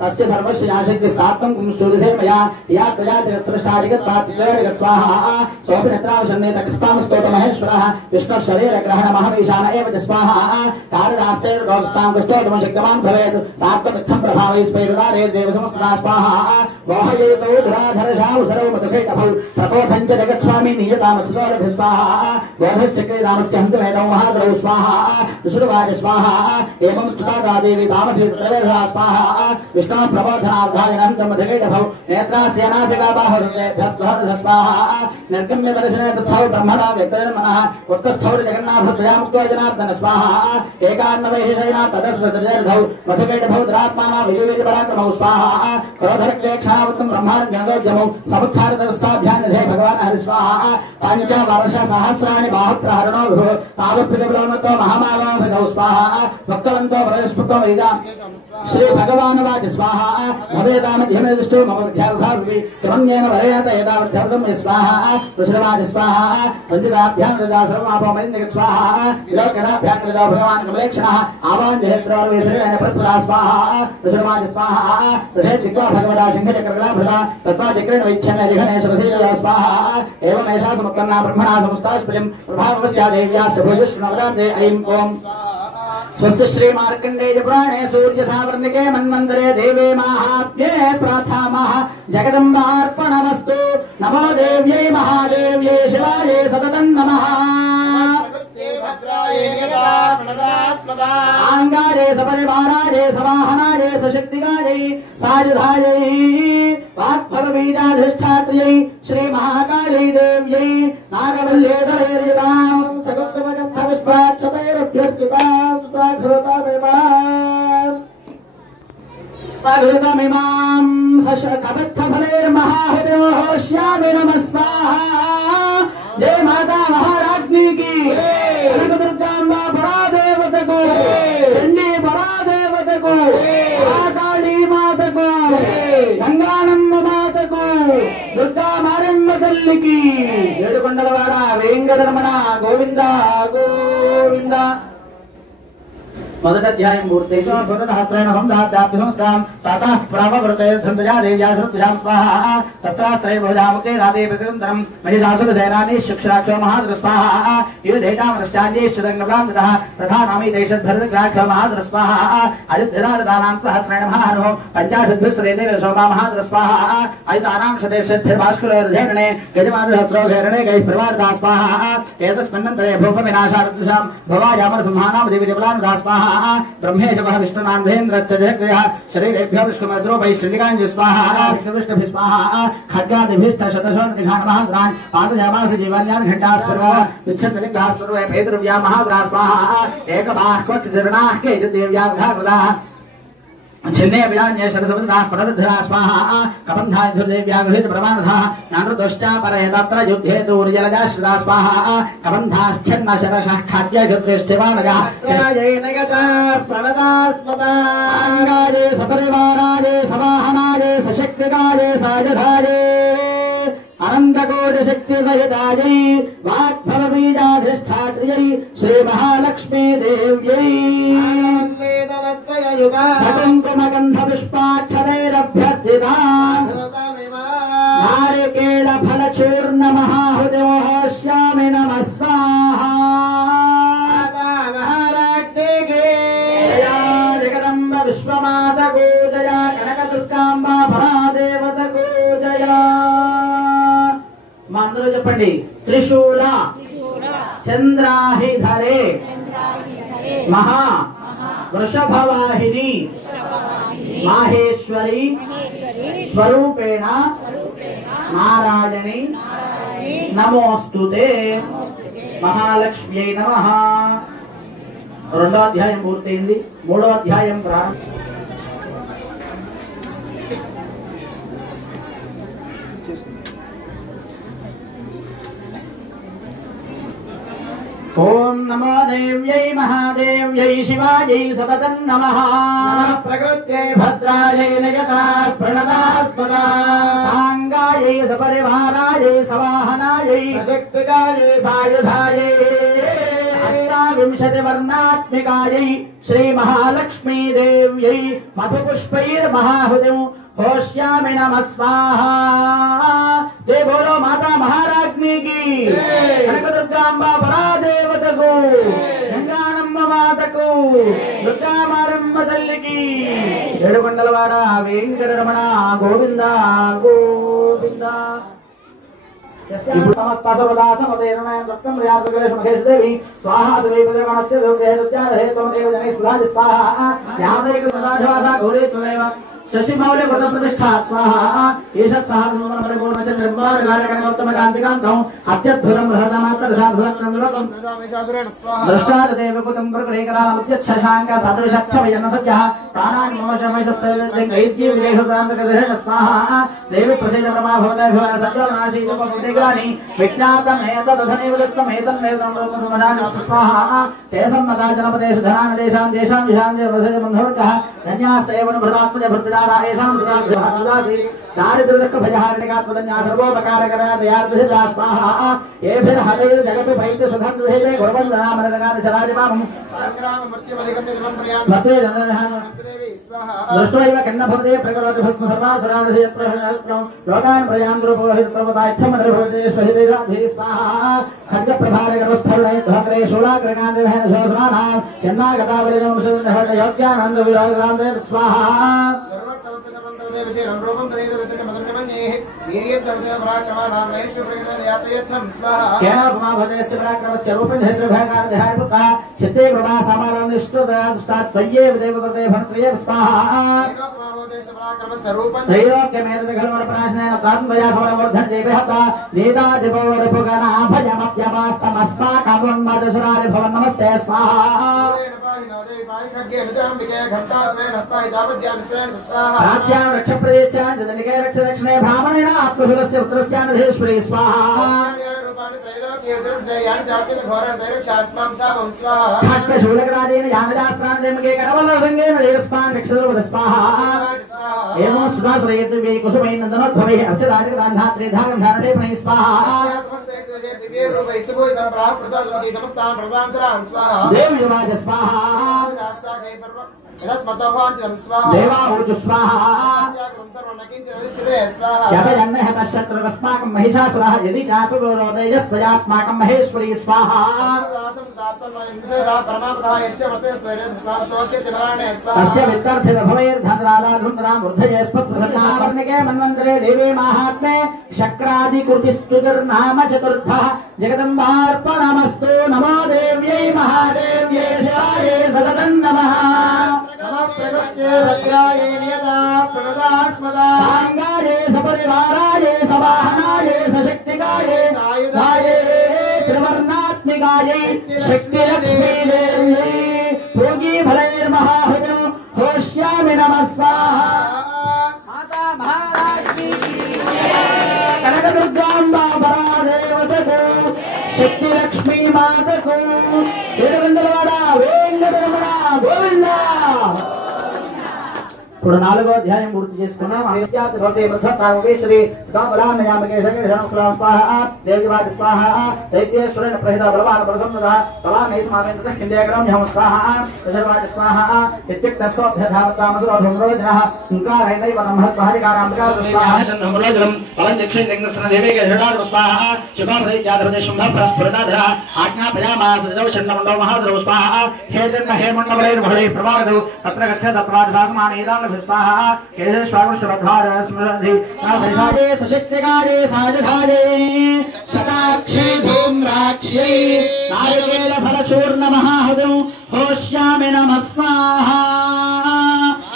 तस्य सर्वस्य याशक्तिः सात्वं कुंसूदिसे मया या त्वया जगत्सृष्टादिगत्पात्रिजगत् स्वाहा सोऽपि नेत्रावशन्ने तक्षस्तामस्तोतमहेश्वरः विष्णुशरीरग्रहणमहमीशान एव च स्वाहा तारदास्तेर्गोस्तां कस्तोतमशक्तवान् भवेत् सात्वमित्थं प्रभावैः स्फैरुदारेर्देव समस्तदा स्वाहा मोहयेतौ धुराधरशावसरौ मधुकैटभौ प्रकोपञ्च जगत्स्वामी नियतामत्सुतोरभि स्वाहा बोधश्चक्रे रामस्य हन्तवेदौ महाद्रौ स्वाहा ऋषिर्वाच स्वाहा एवं स्तुता देवी तामसी त्रवेधा स्वाहा विष्णुः प्रबोधनार्थायनन्तं मधुकैटभौ नेत्रास्यनासिका बाहुरुभ्यस्तोरध स्वाहा निर्गम्य दर्शने तस्थौ ब्रह्मणा व्यक्तजन्मनः उत्तस्थौ जगन्नाथस्तया मुक्तो जनार्दन स्वाहा एकान्नवैशेषैना तदस्रतृजर्धौ मधुकैटभौ दुरात्माना विजयपराक्रमौ स्वाहा क्रोधरक्तेक्षावृत्तं ब्रह्माण्डजनोद्यमौ समुत्थारितस्ताभ्यान्निधे भगवान् हरि स्वाहा पंचवर्ष सहस्राणि बाहुप्रहरणो विभो तावत्प्रतिबलोन्मतो महामावाभिधौ स्वाहा भक्तवन्तो प्रवेशपुत्रो वेदा श्री भगवानुवाच स्वाहा भवेदामध्यमे दृष्टो मम विद्याविभागि त्वन्येन वरेण एतावद्भवतं मे स्वाहा ऋषिर्वाच स्वाहा वन्दिताभ्यां रजा सर्वमापमैन्दक स्वाहा विलोकनाभ्यां रजा भगवान् कमलेक्षणः आवाञ्जहेत्रोर्वेशरेण प्रत्पदा स्वाहा ऋषिर्वाच स्वाहा तथेत्युक्त्वा भगवता सिंहचक्रकलाभृता तत्त्वा चक्रेण वैच्छन्ने जिघने शरसिजया स्वाहा एवमेषा समुत्पन्ना ब्रह्मणा समुस्तास्पतिं प्रभावस्या देव्याष्टभुजष्णवदान्ते ऐं ओम् स्वस्ति श्री मार्कण्डेय पुराणे सूर्य सावर्णिके मन्वन्तरे देवे माहात्म्ये प्रथमः जगदम्बार्पणमस्तु नमो देव्यै महादेव्यै शिवायै सततं नमः आंगारे सपरिवाराये सवाहनाये सशक्तिकायै सायुधायै वाक्भवबीजाधिष्ठात्र्यै श्री महाकालै देव्यै नागवल्येधरैर्युतां सगुप्तमगन्धविष्पाक्षतैरभ्यर्चितां सघृतमिमां सशकबद्धफलैर्महाहुतयोः श्यामि नमः स्वाहा जय माता महाराज्ञी की कनकदुर्गाम्बा परादेवता को चंडी परादेवता को महाकाली माता को गंगानम्म माता को దుర్గా మారమ్మ తల్లికి ఏడుకొండలవాడ వెంకటరమణ గోవింద గోవింద మొదటి అధ్యాయం పూర్తయింది. పురుషహస్రేణ సంధాత్యాప్తి సంస్కారం తతః ప్రామవృతే ధృతజా దేవ్యా శ్రుత్యాం స్వాహ తస్రాస్త్రై భోజాముక్తే రాతే ప్రతిరంతరం మహిషాసుర సేనాని శిక్షరాక్షో మహాసుర స్వాహ యుధేజామనశ్చాంజే శతంగప్రాంతః ప్రధానామి తైషద్భరద్రాక్షో మహాసుర స్వాహ అయుద్ధదానాం సహస్రేణ మహానో పంచాశద్భిస్రేతే శోభా మహాసుర స్వాహ అయుధానాం శతేషద్భిర్భాస్కరోర్ధేరణే గజమానసహస్రో ఘేరణే గై ప్రవార్ధా స్వాహ ఏతస్మిన్నంతరే భూప వినాశార్థం భవాయామన సింహానాం దేవి దేవలానుదా స్వాహ బ్రహ్మేశవః విష్ణునాంధేంద్రచ్చజగ్రయః శరీరేభ్యో విష్ణుమద్రో వైశ్రవికాంజ స్వాహ విష్ణువిష్ణుభిः స్వాహ ఖడ్గాదిభిశ్చ శతశోణిఘాన మహాసురాన్ పాదజామాస జీవన్యాన్ ఘంటాస్పర్వ విచ్ఛిన్నలింగాస్పర్వ పేతృవ్యా మహాసురా స్వాహ ఏకబాహ్ క్వచ్చరణాః కేచిత్ దేవ్యాఘాకృతాః छिन्ने विराज्ञे शरसमुद्राः पुनरुद्धरा स्वाहा कबन्धाय धुर्देव्या गृहीत प्रमाणधाः नानृतोश्चा परे तत्र युद्धे सूर्यलजाश्रिता स्वाहा कबन्धाश्छन्न शरशः खाद्य युद्धेष्ठिवानगः जयनगता प्रणदास्पदाङ्गाये सपरिवाराये समाहनाये सशक्तिकाये सायुधाये अनंतकोटि शक्ति सहितायै वाग्भवबीजाधिष्ठात्र्यै श्री महालक्ष्मी देव्यै सकुङ्कुमगन्ध पुष्पाक्षरैरभ्यर्थिता नारिकेल फलचूर्ण महाहुतिमोहश्यामि नमः स्वाहा जगदम्ब विश्वमाता को जया कनकदुर्गाम्बा परादेवता को जया मंदरो చెప్పండి త్రిశూల చంద్రాహిధరే మహా వృషభవాహిని మాహేశ్వరి స్వరూపేణ నారాయణి నమోస్తుతే మహాలక్ష్మ్యై నమః. రెండో అధ్యాయం పూర్తయింది. మూడో అధ్యాయం ప్రారంభం. ఓం నమో దేవ్యై మహాదేవ్యై శివాయై సతతం నమః. ప్రకృత్యై భద్రాయై నయతా ప్రణదాస్పదా సాంగాయై సపరివారాయై సవాహనాయై శక్తికాయై సాయుధాయై అష్టావింశతి వర్ణాత్మికాయై శ్రీ మహాలక్ష్మీ దేవ్యై మధుపుష్పైర్మహాహుతిం होश्यामि नमः स्वाहा. जय बोलो माता महाराज्ञी की, कनकदुर्गांबा परादेवता को, गंगानम्म माता को, दुर्गा मारम्म तल्ली की. ఏడుకొండలవాడ వెంకటరమణ గోవింద గోవింద. ఇప్పుడు సమస్త సర్వదాసమదేనయన దత్తం ప్రయాసగలేష్ మహేశ్వరి స్వాహా సవేపదేవనస్య దేవత్యారహే త్వమదేవ జనే స్ఫురాది స్వాహా యాదైక మదాధవాసా గౌరే త్వమేవ शशिमौल्य कृत प्रतिष्ठा स्वाहा ईशत् सहस्रमन परिपूर्ण चंद्रबार कार्यक्रमोत्तम कांतिकांतं अत्यद्भुतं बृहदमात्रशाद्भुतं लोकं ददामिशासुरेण स्वाहा दृष्टाद देवकुतं प्रकटेकरामुद्यच्छशांक सदृशच्छवयन सज्जः प्राणान् मोषमयशस्त्रं गैत्य विदेहुतान्तकदृहेण स्वाहा देवी प्रसीद ब्रह्मा भवते भवन सज्जनाशी लोकमुद्रिकानि विज्ञातमेतदधनेवलस्तमेतन्नेतं लोकसुमदान स्वाहा ते सम्मदा जनपदेश धनान देशान् देशान् विशान् प्रसीद बन्धवकः धन्यास्तेवन भृतात्मज भृतजा ऐशां सुराभ्यहानुदासी दारिद्र्यदुःख भजहारणिकात्मदन्या सर्वोपकारकरा दयार्दुहिता स्वाहा येभिर्हरैर् जगति भैत्य सुखन्दुहिते गुरुवन्दनामरगान चरारिमामं संग्राम मृत्युमधिगम्यं प्रयान् मते जननहान स्वाहा दृष्ट्वैव कन्नभवते प्रकरोति भस्म सर्वासुरादशयत्प्रहस्तं लोकान् प्रयान्द्रुपोहितप्रवदाख्यमनर्भवते स्वहितेजाभिः स्वाहा खड्गप्रभारगर्वस्थरुणे ध्वक्रे शूलाग्रगान्धवहेन स्वसुराणां यन्नागतावलिजमुसुन्दहटयोग्यानन्दवियोगान्ते स्वाहा चित्ते कृपा समाननिष्ठुतात्त्वये देवव्रते भर्त्रे स्वाहा त्रैलोक्यमेतघलमणप्राशनेन तान्वया समरवर्धन देवहता नीतादिपौरपुगणा भजमप्यमास्तमस्माकमुन्मदसुरारि भवन नमस्ते स्वाहा प्राच्यां रक्षप्रदेशां जनिके रक्षदक्षिणे ब्राह्मणेन आत्मशुभस्य उत्तरस्यानधेश्वरी स्वाहा खड्गशूलकराजेन यानजास्त्रान्देमके करवलसंगेन देवस्मान् रक्षदुर्वद स्वाहा एवं सुधासुरयेतुर्वे कुसुमैनन्दनोद्भवैः अर्चदादिग्रान्धात्रे धागं धारणे प्रणि स्वाहा देवयवाज स्वाहा देवाऊजु स्वाहा यतयन्नः तशत्रुरस्माकं महिषासुरः यदि चापगौरोदयस्त्वयास्माकं महेश्वरी स्वाहा तस्य वित्तर्थिर्भवैर्धनरालाधुम्पदां वृद्धयस्पत्प्रसन्नावर्णिके मन्वन्तरे देवे माहात्म्ये शक्रादिकृतिस्तुतिर्नाम चतुर्थः जगदम्बार्पणमस्तु नमो देव्यै महादेव्यै शिवायै सततं नमः सांगाये सपरिवाराये सवाहनाये सशक्तिकाये सायुधाये त्रिवर्णात्मिकाये शक्तिलक्ष्मी देव्यै भोगी भलैर्महाहुतो होष्यामि नमः स्वाहा माता महाराज की कनकदुर्गाम्बा परादेवतको शक्तिलक्ष्मी मातको तिरुवंदलवाड़ा वेंकटरमण गोविंद ఇప్పుడు 4వ అధ్యాయం పూర్తి చేసుకున్నాం. అవిద్యాత్ భవతే వృద్ధతావేశ్వరి తమలానయామకే సకలశం స్వాహ దేవదేవాద స్వాహ దైత్యేశ్వరేణ ప్రహిత బలవాన ప్రసన్నద బలానై సమావేంద్ర హిందేగ్రం జహం స్వాహ సర్వాద స్వాహ ఇత్యుక్తస్వభ్యధామతామసరోధనః ఇంకారైనైవ నమః స్వాహాదికారాంబికార స్వాహ నమరోజనం బలం దక్షిణ జగ్నస్న దేవేకే ధరణాద స్వాహ శుభం దైత్యాద్రదే శుభ ప్రస్ఫురణాధర ఆజ్ఞాపయామాస దౌషణమండో మహాద్రవ స్వాహ హేజన్న హేమండవలైర్ భళై ప్రవాదౌ తత్ర గచ్చ తత్వాద దాసమానేదాన स्वाहा केशव स्वागत श्रद्धार स्मृति नामैषादे सशक्तिकारे साजधारे शताक्षी धूम्राक्ष्यै नारवेल फलचूर्ण महाहुदं होष्यामि नमः स्वाहा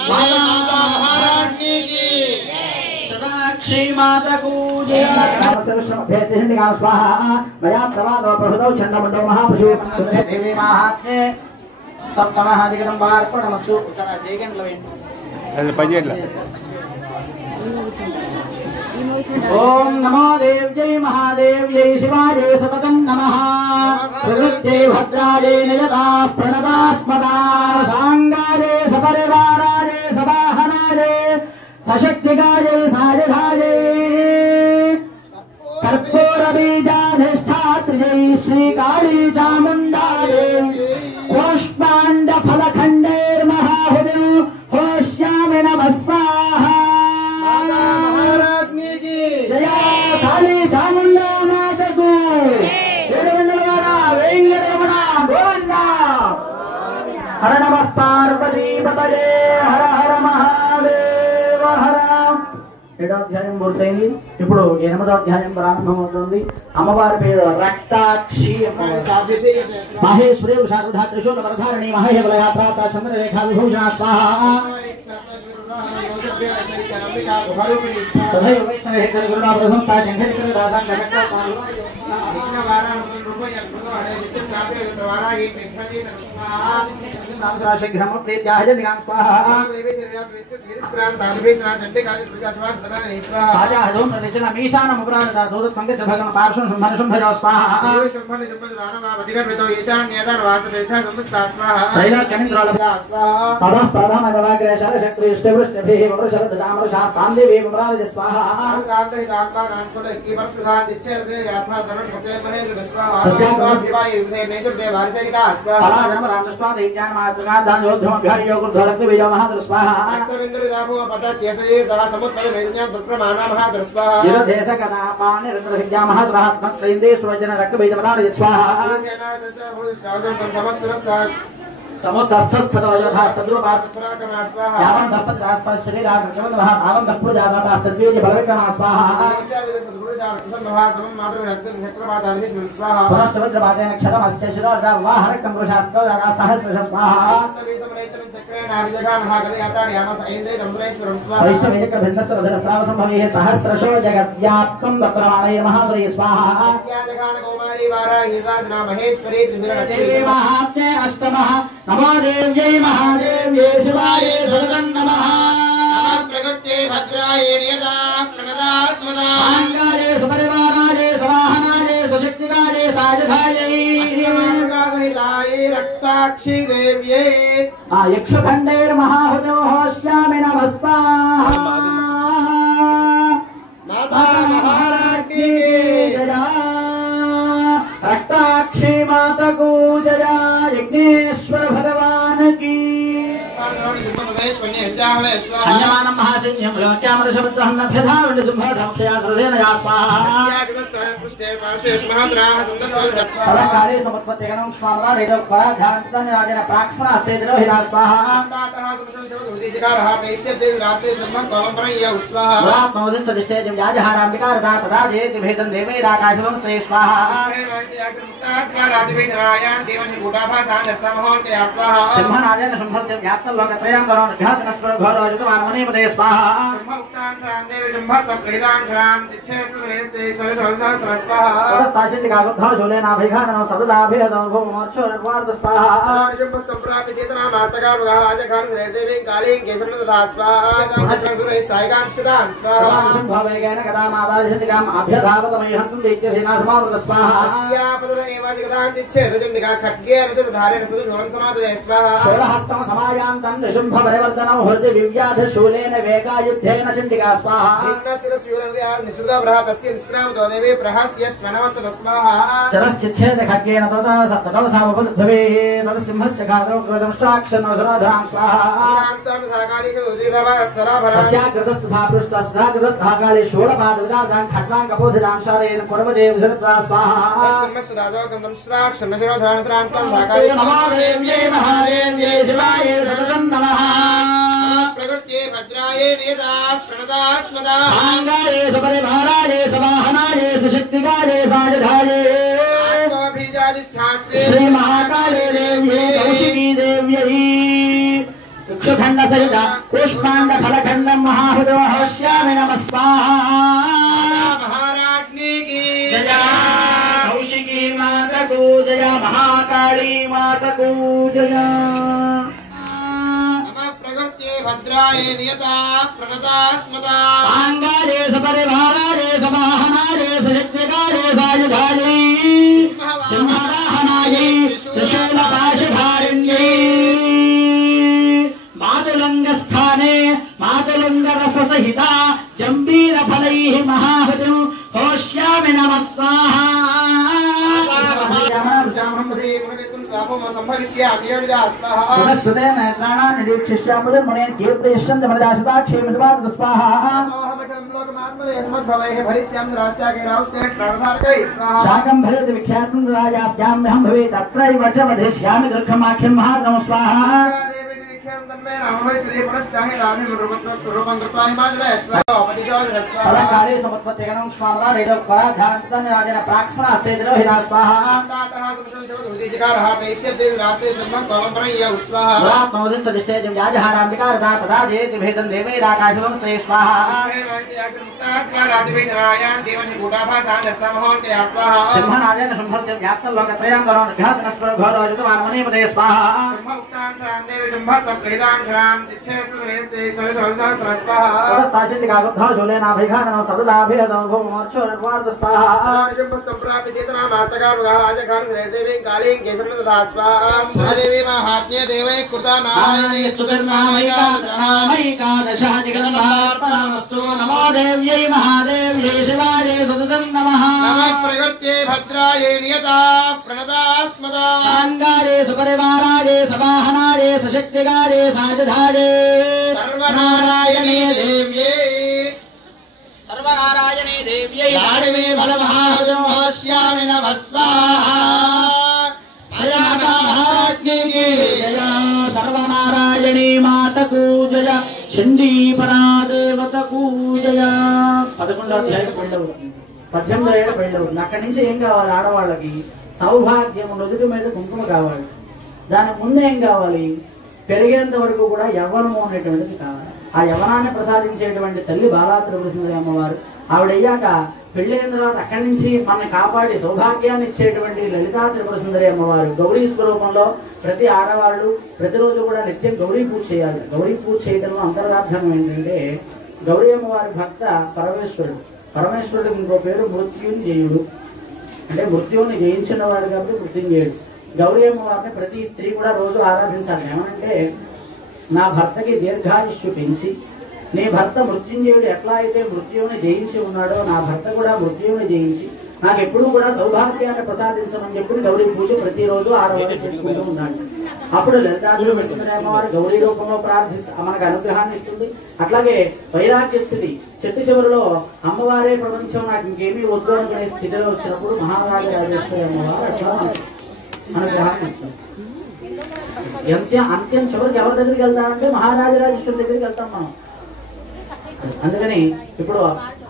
माता महारानी की शताक्षी माता पूज्य नमस्ते स्वाहा मया प्रवादो प्रभुदौ चण्डमुण्डो महापशु देवी महात्म्ये सप्तमः दिगदम्बार्पणमस्तु सदा जयगणलवे ओम नमो देव्यै महादेव्यै शिवायै सततं नमः प्रकृते भद्रायै नियता प्रणदास्मदा सांगायै सपरिवारायै सवाहनायै सशक्तिकायै सायुधायै कर्पूरबीजाधिष्ठात्र्यै श्रीकाली चामुण्डायै पुष्पाण्डफलखण्डैर्महाहुदौ होष्यामि नमः स्वाहा महाराज्ञी की जय काली चामुण्डा मातकु तिरुवंदलवाड़ा वेंकटरमण गोविंद हर नमः पार्वती पतये हर हर महादेव हर 7వ అధ్యాయం పూర్తయింది. ఇప్పుడు 8వ అధ్యాయం ప్రారంభమవుతుంది. అమ్మవారి పేరు రక్తాక్షి మహేశ్వరి ఉషారుఢ త్రిశూల వరధారిణి మహేబలయా ప్రాత చంద్రరేఖా విభూషణ స్వాహా తథైవ వైష్ణవే కరుణా ప్రసంతా శంఖచక్ర రాధా కనక सहस्रशो जगद्व्याप्तं तत्रमाणय महाश्री स्वाहा अष्टमः नमो देव्यै महादेव्यै शिवायै सततं नमः प्रकृते भद्रायै नियता प्रणदास्मदा सांगायै सुपरिवारायै सवाहनायै सशक्तिकायै सायुधायै अष्टमार्गासहितायै रक्ताक्षी देव्यै यक्षखण्डैर्महाहुतो होष्यामि नमः स्वाहा माता महारानी की जय विशालाक्षी माता को जया यज्ञेश्वर भगवान की अन्यमानं महासिंहं लोक्यामृषभद्वहन्नभ्यधावण्य सिंहधमक्षया श्रुतेन या स्वाहा अलङ्कारे समुत्पत्तिगणं स्वामला देवकरा ध्यानतं राजेन प्राक्ष्मण हस्ते द्रवहिता स्वाहा पुरात्मोदित प्रतिष्ठे दिव्याजहाराम्बिकार दातराजेति भेदं देवे राकाशलं स्ते स्वाहा सिंहनादेन शुम्भस्य व्याप्तं लोकत्रयं करोनघातनस्पर घोरोजितवान्मनेपदे स्वाहा साशितिकागुद्धो शूलेनाभिघाननं सददाभिहदं भूमोर्चोरद्वार्द स्वाहा भवेगेन कदा मादाशितिकाम् अभ्यधावतमयहन्तं दैत्यसेना समावृत स्वाहा शूलहस्तं समायान्तं निशुम्भ परिवर्तनं हृदि विव्याधशूलेन वेगायुद्धेन चण्डिका स्वाहा शिरश्चिच्छेद खड्गेन ततः सावपद्भवे तदसिंहश्च घातौ कृतदंष्ट्राक्षन्नसुराधरां स्वाहा तस्याकृतस्तथा पृष्टस्तथा कृतस्तथा काले शूलपादविदार्धान् खड्गान् कपोधितां शालयेन कुर्वदेव सुरत्रा स्वाहा नमो देव्यै महादेव्यै शिवायै सततं नमः प्रकृत्यै भद्रायै नियताः प्रणतास्मदा साङ्गायै सपरिवारायै सवाहनायै सुशक्तिकायै सायुधायै श्री महाकाले देव्यै कौशिकी देव्यै वृक्षखण्ड सहित पुष्पाण्ड फलखण्ड महाहृदो हश्यामि नमः स्वाहा महाराज्ञी की जया कौशिकी माता को जया महाकाली माता को जया प्रकृत्यै भद्रायै नियताः प्रणतास्मदा साङ्गायै सपरिवारायै समाहनायै सुशक्तिकायै सायुधायै सिंहवाहनायै त्रिशूलपाशधारिण्यै मातुलङ्गस्थाने मातुलङ्गरससहिता जम्बीरफलैः महाहृदं होष्यामि नमः स्वाहा सुदे नेत्राणा निरीक्षिष्यामुदर्मुनेन कीर्तयिष्यन्ति मृदाशताक्षेमिर्वाद स्वाहा शाकं भवेत् विख्यातं राजास्याम्यहं भवेत् अत्रैव च वधिष्यामि दुर्गमाख्यं महात्मं स्वाहा अलङ्कारे समुत्पत्तिगणं स्वामला देवकरा ध्यानतं राजेन प्राक्ष्मण हस्ते द्रवहिता स्वाहा पुरात्मोदित प्रतिष्ठे दिव्याजहाराम्बिकार दातराजेति भेदं देवे राकाशलं स्ते स्वाहा सिंहनादेन शुम्भस्य व्याप्तं लोकत्रयं करोनघातनस्पर घोरोजितवान्मनेपदे स्वाहा साशितिकागुद्धो शूलेनाभिघाननं सददाभिहदं भूमोर्चोरद्वार्द स्वाहा महात्म्य देवै कृता नारायणी स्तुतिर्नामैकादशः जगन्नाथार्पणमस्तु नमो देव्यै महादेव्यै शिवायै सततं नमः प्रकृत्यै भद्रायै नियताः प्रणतास्मदा साङ्गायै सुपरिवारायै सवाहनायै सुशक्तिकायै सायुधायै सर्वनारायणी देव्यै लाडवे फलमहाहृदं होष्यामि नमः स्वाहा महाराज्ञी की जया सर्वनारायणी माता को जया चंडी परा देवता को जया 11వ అధ్యాయం పెళ్ళవు 18వ ఏట పెళ్ళవు అక్కడి నుంచి ఏం కావాలి ఆడవాళ్ళకి సౌభాగ్యం నుదుటి మీద కుంకుమ కావాలి దాని ముందు ఏం కావాలి పెరిగేంత వరకు కూడా యవ్వనము అనేటువంటిది కావాలి ఆ యవ్వనాన్ని ప్రసాదించేటువంటి తల్లి బాలా త్రిపురసుందరి అమ్మవారు ఆవిడయ్యాక పెళ్ళైన తర్వాత అక్కడి నుంచి మనల్ని కాపాడి సౌభాగ్యాన్ని ఇచ్చేటువంటి లలితా త్రిపురసుందరి అమ్మవారు గౌరీ స్వరూపంలో ప్రతి ఆడవాళ్ళు ప్రతిరోజు కూడా నిత్యం గౌరీ పూజ చేయాలి. గౌరీ పూజ చేయడంలో అంతర్గార్థం ఏంటంటే గౌరీ అమ్మవారి భక్త పరమేశ్వరుడు. పరమేశ్వరుడికి ఇంకో పేరు మృత్యుంజయుడు, అంటే మృత్యువుని జయించిన వాడు కాబట్టి మృత్యుంజయుడు. గౌరీ అమ్మవారిని ప్రతి స్త్రీ కూడా రోజు ఆరాధించాలి. ఏమనంటే నా భర్తకి దీర్ఘాయుష్యు పెంచి, నీ భర్త మృత్యుంజయుడు ఎట్లా అయితే మృత్యువుని జయించి ఉన్నాడో నా భర్త కూడా మృత్యువుని జయించి నాకు ఎప్పుడు కూడా సౌభాగ్యాన్ని ప్రసాదించమని చెప్పి గౌరీ పూజ ప్రతిరోజు ఆడవాళ్ళు చేసుకుంటూ ఉన్నాడు. అప్పుడు లలితాదులు అమ్మవారు గౌరీ రూపంలో మనకు అనుగ్రహాన్ని ఇస్తుంది. అట్లాగే వైరాగ్య స్థితి చెట్టు చివరిలో అమ్మవారే ప్రపంచం, నాకు ఇంకేమీ వద్దు అనుకునే స్థితిలో వచ్చినప్పుడు మహారాజరాజేశ్వరి అమ్మవారు అట్లా అనుగ్రహాన్ని ఇస్తుంది. అంత్యం చివరికి ఎవరి దగ్గరికి వెళ్తామంటే మహారాజరాజేశ్వరి దగ్గరికి వెళ్తాం మనం. అందుకని ఇప్పుడు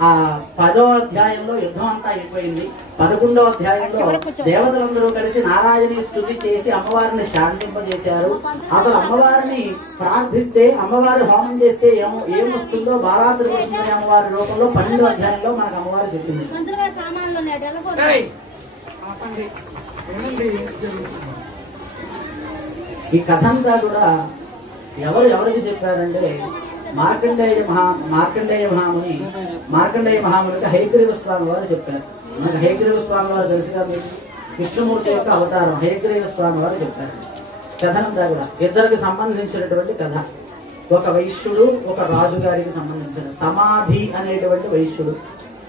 ఆ 10వ అధ్యాయంలో యుద్ధం అంతా అయిపోయింది. 11వ అధ్యాయంలో దేవతలందరూ కలిసి నారాయణి స్తుతి చేసి అమ్మవారిని శాంతింపజేశారు. అసలు అమ్మవారిని ప్రార్థిస్తే, అమ్మవారి హోమం చేస్తే ఏమొస్తుందో బాలాత్రి వస్తుంది అమ్మవారి రూపంలో 12వ అధ్యాయంలో మనకు అమ్మవారు చెప్పింది. ఈ కథ అంతా కూడా ఎవరికి చెప్పారంటే మార్కండేయ మహామునికి హయగ్రీవ స్వామి వారు చెప్పారు. మనకు హయగ్రీవ స్వామి వారు తెలుసుగా, మీకు విష్ణుమూర్తి యొక్క అవతారం హయగ్రీవ స్వామి వారు చెప్పారు. కథనంతా కూడా ఇద్దరికి సంబంధించినటువంటి కథ. ఒక వైశ్యుడు, ఒక రాజుగారికి సంబంధించిన సమాధి అనేటువంటి వైశ్యుడు,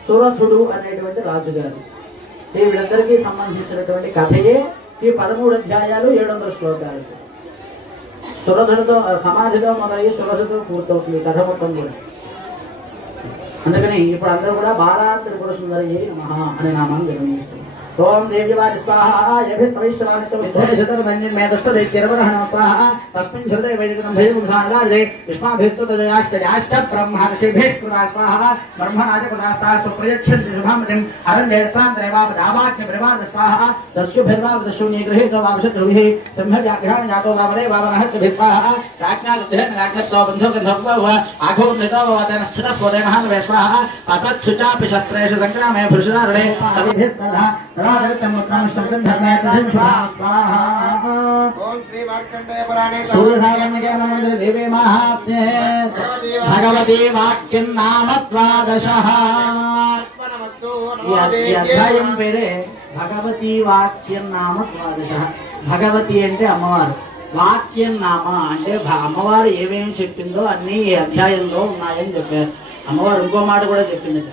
సురథుడు అనేటువంటి రాజుగారు, వీళ్ళిద్దరికీ సంబంధించినటువంటి కథయే ఈ 13 అధ్యాయాలు 700 శ్లోకాలు. సురధుడితో సమాధిలో మొదలయ్యి సురధుడితో పూర్తవుతుంది కథ మొత్తం కూడా. అందుకని ఇప్పుడు అందరూ కూడా బాలా త్రిపుర సుందరి నమః అనే నామాన్ని విరమిస్తారు. ఓం దేవ్యవాది స్వాహా యభిస్పవిశ్వానితో విద్వేషతర్మన్యన్మేదష్టదైత్యర్వరహణ స్వాహా తస్మిన్ హృదయ వైదికం భయముఖానదాజే విష్మాభిస్తుతజయాశ్చ బ్రహ్మర్షిభిః కృతా స్వాహా బ్రహ్మరాజకులాస్తాస్తు ప్రయచ్చంతి శుభామతిం అరణ్యేత్రాంతరేవాపదావాగ్ని పరివాద స్వాహా దస్యుభిర్వావదశూన్యే గృహీతో వావశత్రుభిః సింహవ్యాఘ్రాణ జాతో వామరే వామనహస్తిభిః స్వాహా రాజ్ఞాలుద్ధేన రాజ్ఞత్తో బంధుగంధవ ఆఘోన్నితో వాతేన స్థితః పోదే మహాన్వే స్వాహా అతచ్చుచాపి శస్త్రేషు సంగ్రామే పురుషదారుడే సవిధిస్తథా ఓం శ్రీ మార్కండేయ పురాణే దేవే మహాత్మ్యే భగవతి వాక్యం నామ 12. ఈ అధ్యాయం పేరే భగవతి వాక్యం నామ 12. భగవతి అంటే అమ్మవారు, వాక్యం నామ అంటే అమ్మవారు ఏమేమి చెప్పిందో అన్ని ఈ అధ్యాయంలో ఉన్నాయని చెప్పారు. అమ్మవారు ఇంకో మాట కూడా చెప్పింది,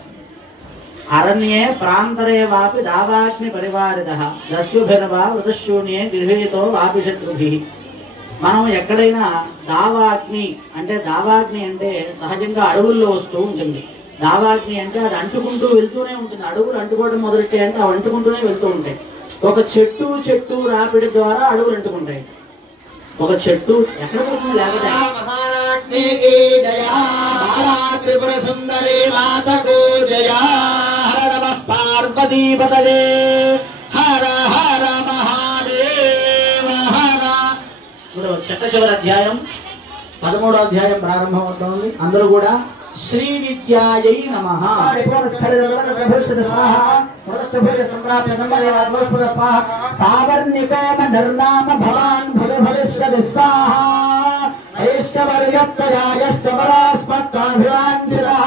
అరణ్యే ప్రాంతరే వాపి దావాగ్ని పరివారితః దస్యుభిర్వా వృతశూన్యే గృహీతో వాపి శత్రుభిః. మనం ఎక్కడైనా దావాగ్ని అంటే సహజంగా అడవుల్లో వస్తూ ఉంటుంది. దావాగ్ని అంటే అది అంటుకుంటూ వెళ్తూనే ఉంటుంది. అడవులు అంటుకోవడం మొదలెట్టే అంటే అవి అంటుకుంటూనే వెళ్తూ ఉంటాయి. ఒక చెట్టు రాపిడి ద్వారా అడవులు అంటుకుంటాయి. ఒక చెట్టు ఎక్కడ పోతుంది లేకపోతే త్రిపుర సుందరి మాతకు జయ. పార్వతీపతయే హర హర మహాదేవ హర. ఇప్పుడు చివరి అధ్యాయం 13వ అధ్యాయం ప్రారంభమవుతోంది. అందరూ కూడా శ్రీ విద్యాయై నమః సావర్ణికోమ నిర్నామ భవాన్ భవ భవిష్యతి స్వాహా ఐశ్వర్యత్వయాయశ్చబలాస్మత్తాభివాంఛితః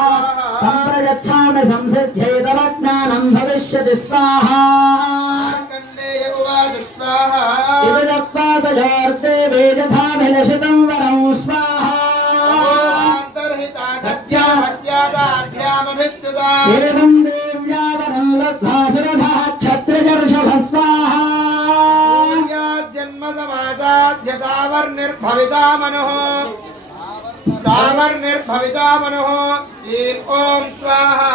సంప్రయచ్ఛామి సంసిద్ధ్యై తవ జ్ఞానం భవిష్యతి స్వాహా. మార్కండేయ ఉవాచ స్వాహా ఇదత్వాదజార్తే వేదధామిలషితం వరం స్వాహా. ఏవం దేవ్యావరం లబ్ధ్వా సురభః క్షత్రజర్షభ స్వాహా. జన్మ సమాసాధ్య సావర్ణిర్భవితామనుః ఓం స్వాహా.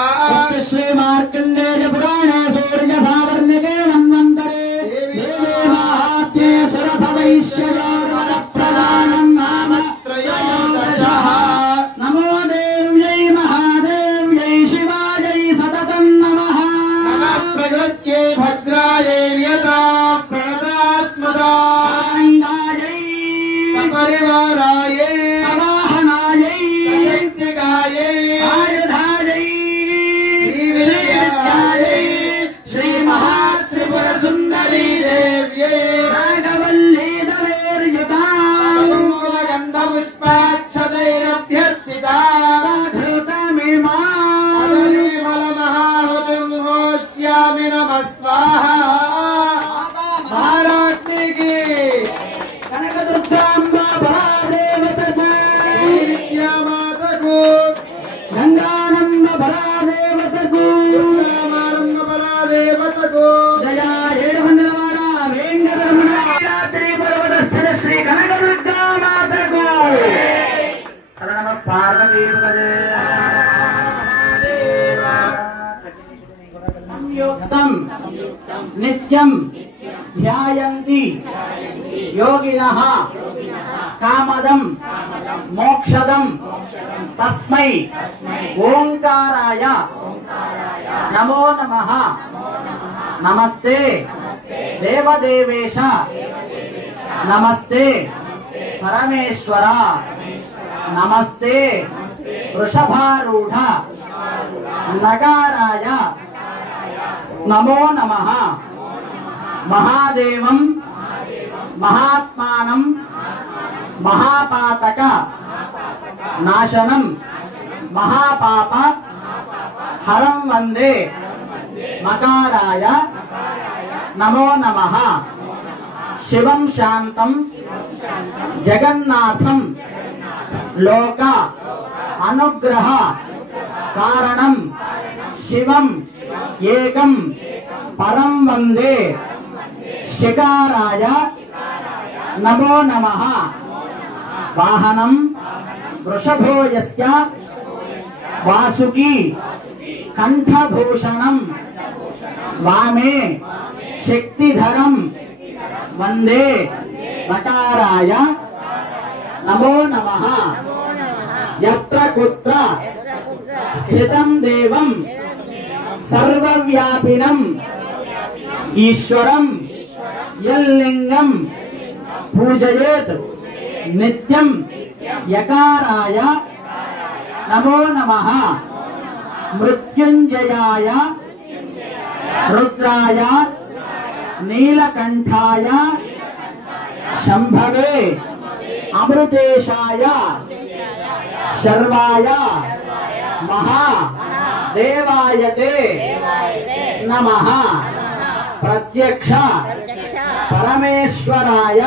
శ్రీ మార్కండేయ పురాణే సూర్య సావర్ణికే మన్వంతరే దేవే మహాత్మ్యే సురథ వైశ్యయోర్వద ప్రధానం నామ త్రయోదశః. నమో దేవ్యై మహాదేవ్యై శివాయై సతతం నమః. నమః ప్రగత్యై భద్రాయై యథాం ప్రణతాస్మదా సపరివారాయై సవాహనాయై శక్తికాయై ఆయుధాయై శ్రీ విద్యాయై నిత్యం ధ్యాయంతి యోగినః కామదం మోక్షదం తస్మై ఓంకారాయ నమో నమః. నమస్తే దేవదేవేశ నమస్తే పరమేశ్వర నమస్తే వృషభారూఢ నగారాయ నమో నమః. మహాదేవం మహాత్మానం మహాపాతక నాశనం మహాపాప హరం వందే మకారాయ నమో నమః. శివం శాంతం జగన్నాథం లోక అనుగ్రహ కారణం శివం ఏకం పరం వందే శికారాయ నమో నమః. వాహనం వృషభో యస్య వాసుకి కంఠభూషణం వామే శక్తిధరం వందే వకారాయ నమో నమః. యత్ర కుత్ర స్థితం దేవం సర్వవ్యాపినం ఈశ్వరం యల్లింగం పూజయేత్ నిత్యం యకారాయ నమో నమః. మృత్యుంజయాయ రుద్రాయ నీలకంఠాయ శంభవే అమృతేశాయ శర్వాయ మహా దేవాయతే నమః. ప్రత్యక్ష పరమేశ్వరాయ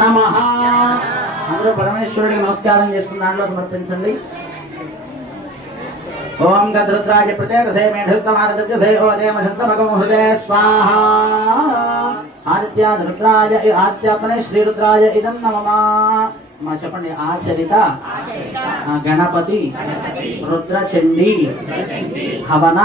నమః. అందరూ పరమేశ్వరుడికి నమస్కారం చేసుకున్న దాంట్లో సమర్పించండి. ఓం గద్రుద్రాయ ప్రత్యేకసే మేఢుత్తమాదిత్యసే ఓదేమశంతమగం హృదయ స్వాహా. ఆదిత్యాద్రుద్రాయ ఆదిత్యాత్మనే శ్రీరుద్రాయ ఇదం నమమా. మా చెప్పండి. ఆచరిత గణపతి రుద్రచండీ హవన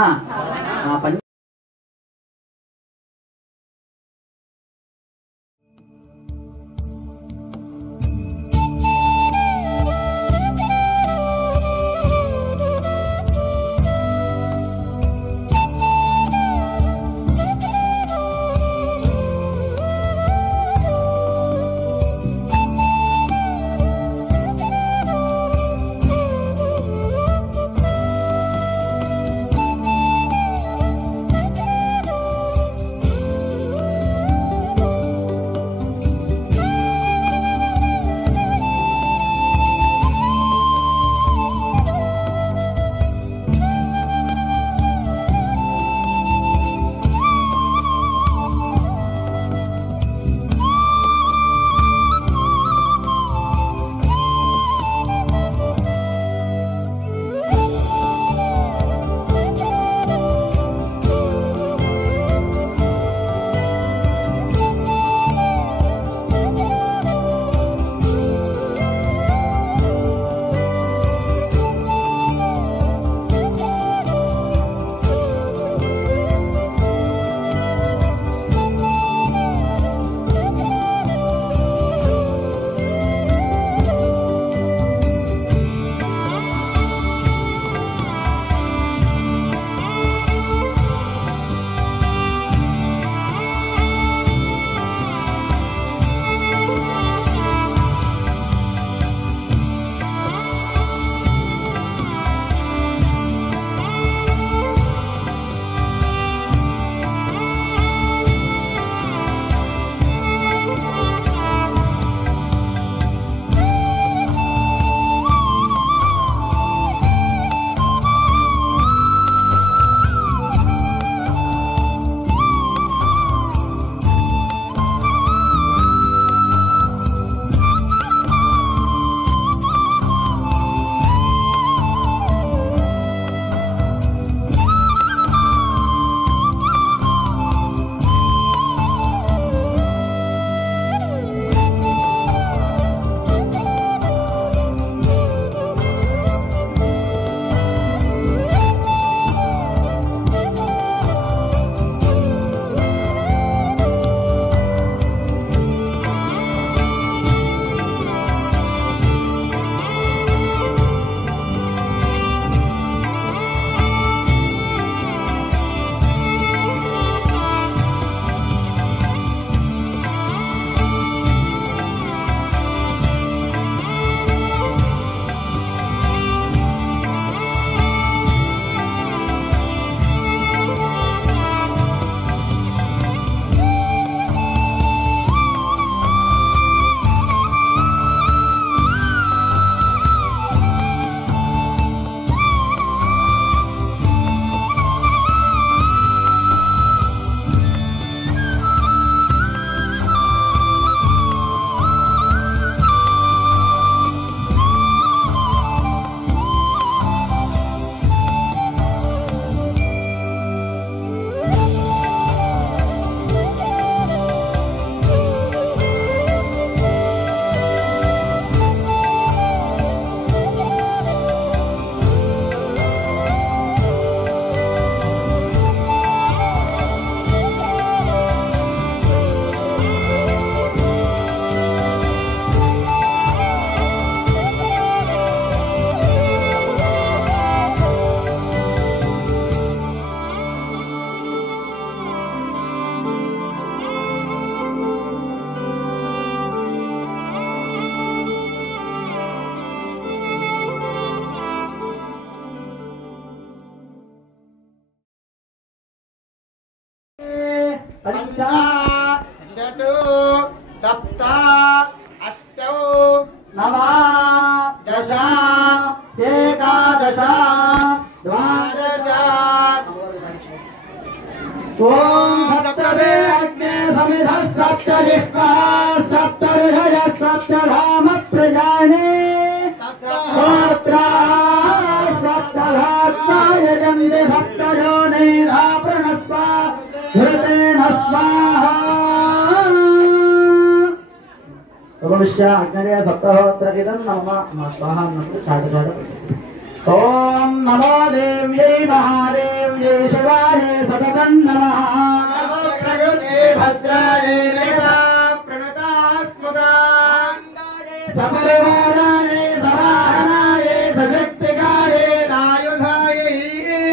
पंच षट् सप्त अष्ट नव दश एकादश द्वादश ओम सप्तदे अग्ने समिधः सप्तजिह्वा सप्तऋषयः सप्तधाम प्रजाने सप्तहोत्रा सप्तधात्मा यजन्ते सप्तयोनिधा प्रणस्वा घृतेन स्वाहा भविष्य अग्नये सप्तहोत्रकिदं नमः स्वाहा नमः चाट ओम नमो देव्यै महादेव्यै शिवायै सततं नमः नमो प्रकृते भद्रायै वेदा प्रणतास्मदा सपरिवारायै सवाहनायै सशक्तिकायै सायुधायै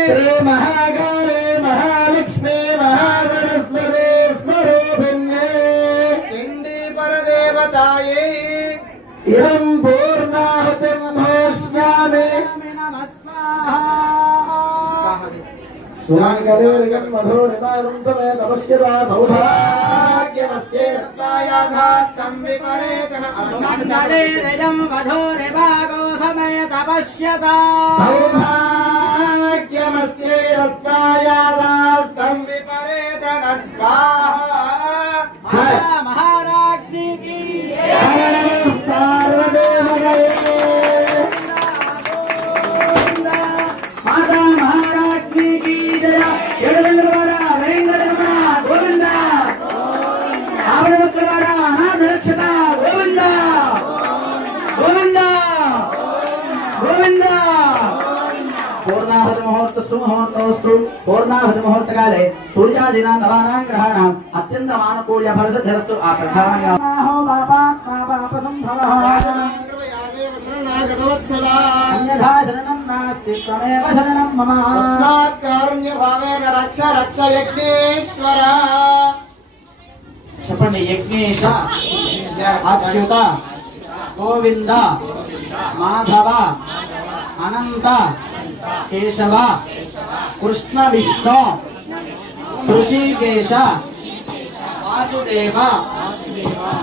श्री महाकाले महालक्ष्मी महासरस्वती स्वरूपिण्ये चण्डी परदेवतायै इदं पूर्णाहुतिं भोष्यामि सुमङ्गलेर्यं मधुरिमागं तमे तपस्यता सौभाग्यमस्ये दत्तायाघास्तं विपरेतन सुमङ्गलेर्यं मधुरिमागो समय तपस्यता सौभाग्यमस्ये दत्तायाघास्तं विपरेतन स्वाहा महाराज्ञी की पार्वती माता महाराज्ञी की जय एडवेंद्रवाड़ वेंकटरमण गोविंद आवड़वक्कवाड़ अनाथ रक्षक गोविंद गोविंद गोविंद पूर्णाहुति मुहूर्त सुमुहूर्तोस्तु पूर्णाहुति मुहूर्त काले सूर्यादीना नवानां ग्रहाणां अत्यन्तमानुकूल्य फलसिद्धिरस्तु आप्रधानम् हो बाबा पाप संभवः अन्यथा शरणं नास्ति त्वमेव शरणं मम तस्मात् कारुण्यभावेन रक्ष रक्ष यज्ञेश्वर చెప్పండి యజ్ఞేశ అచ్యుత గోవింద మాధవ అనంత కేశవ కృష్ణ విష్ణు ఋషికేశ వాసుదేవ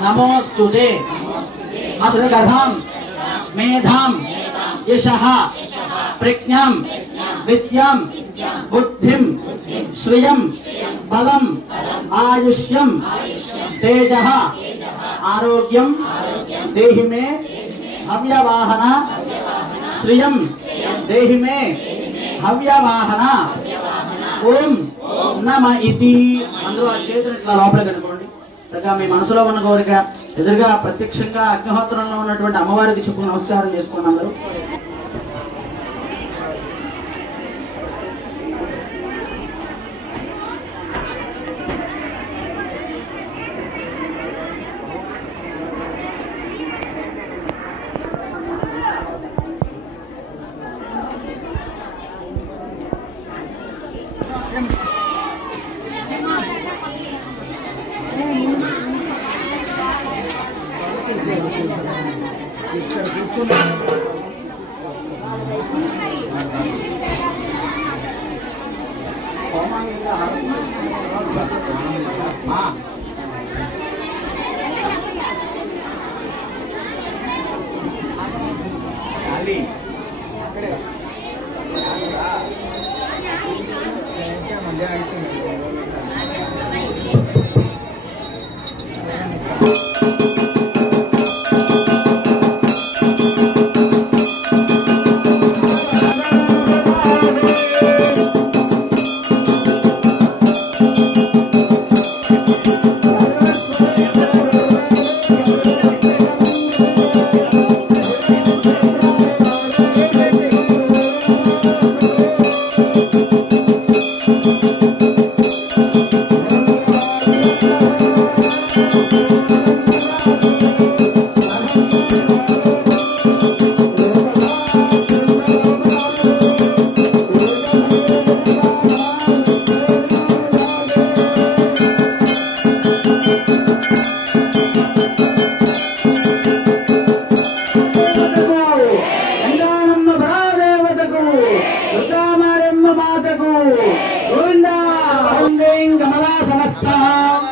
నమోస్తుతే అశ్రగధాం మేధాం యశః ప్రజ్ఞాం విద్యాం బుద్ధిం శ్రియం బలం ఆయుష్యం తేజః ఆరోగ్యం దేహి మే హవ్యవాహన శ్రియం దేహి మే హవ్యవాహన ఓం నమ ఇతి అందరూ ఆ చేతులు ఇట్లా లోపల కనుకోండి చక్కగా మీ మనసులో ఉన్న కోరిక ఎదురుగా ప్రత్యక్షంగా అగ్నిహోత్రంలో ఉన్నటువంటి అమ్మవారికి చెప్పు నమస్కారం చేసుకోండి అందరూ సింహాసనస్థాం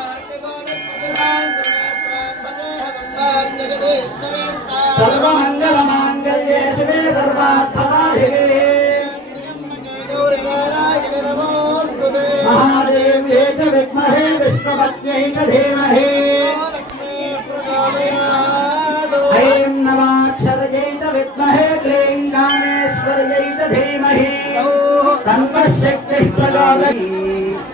सर्वमंगलमांगल्ये शिवे सर्वार्थसाधिके महादेव्यै च विद्महे विष्णुपत्न्यै च धीमहि ऐं नमाक्षर्यै च विद्महे क्लीं कामेश्वर्यै च धीमहि तन्नः शक्तिः प्रचोदयात्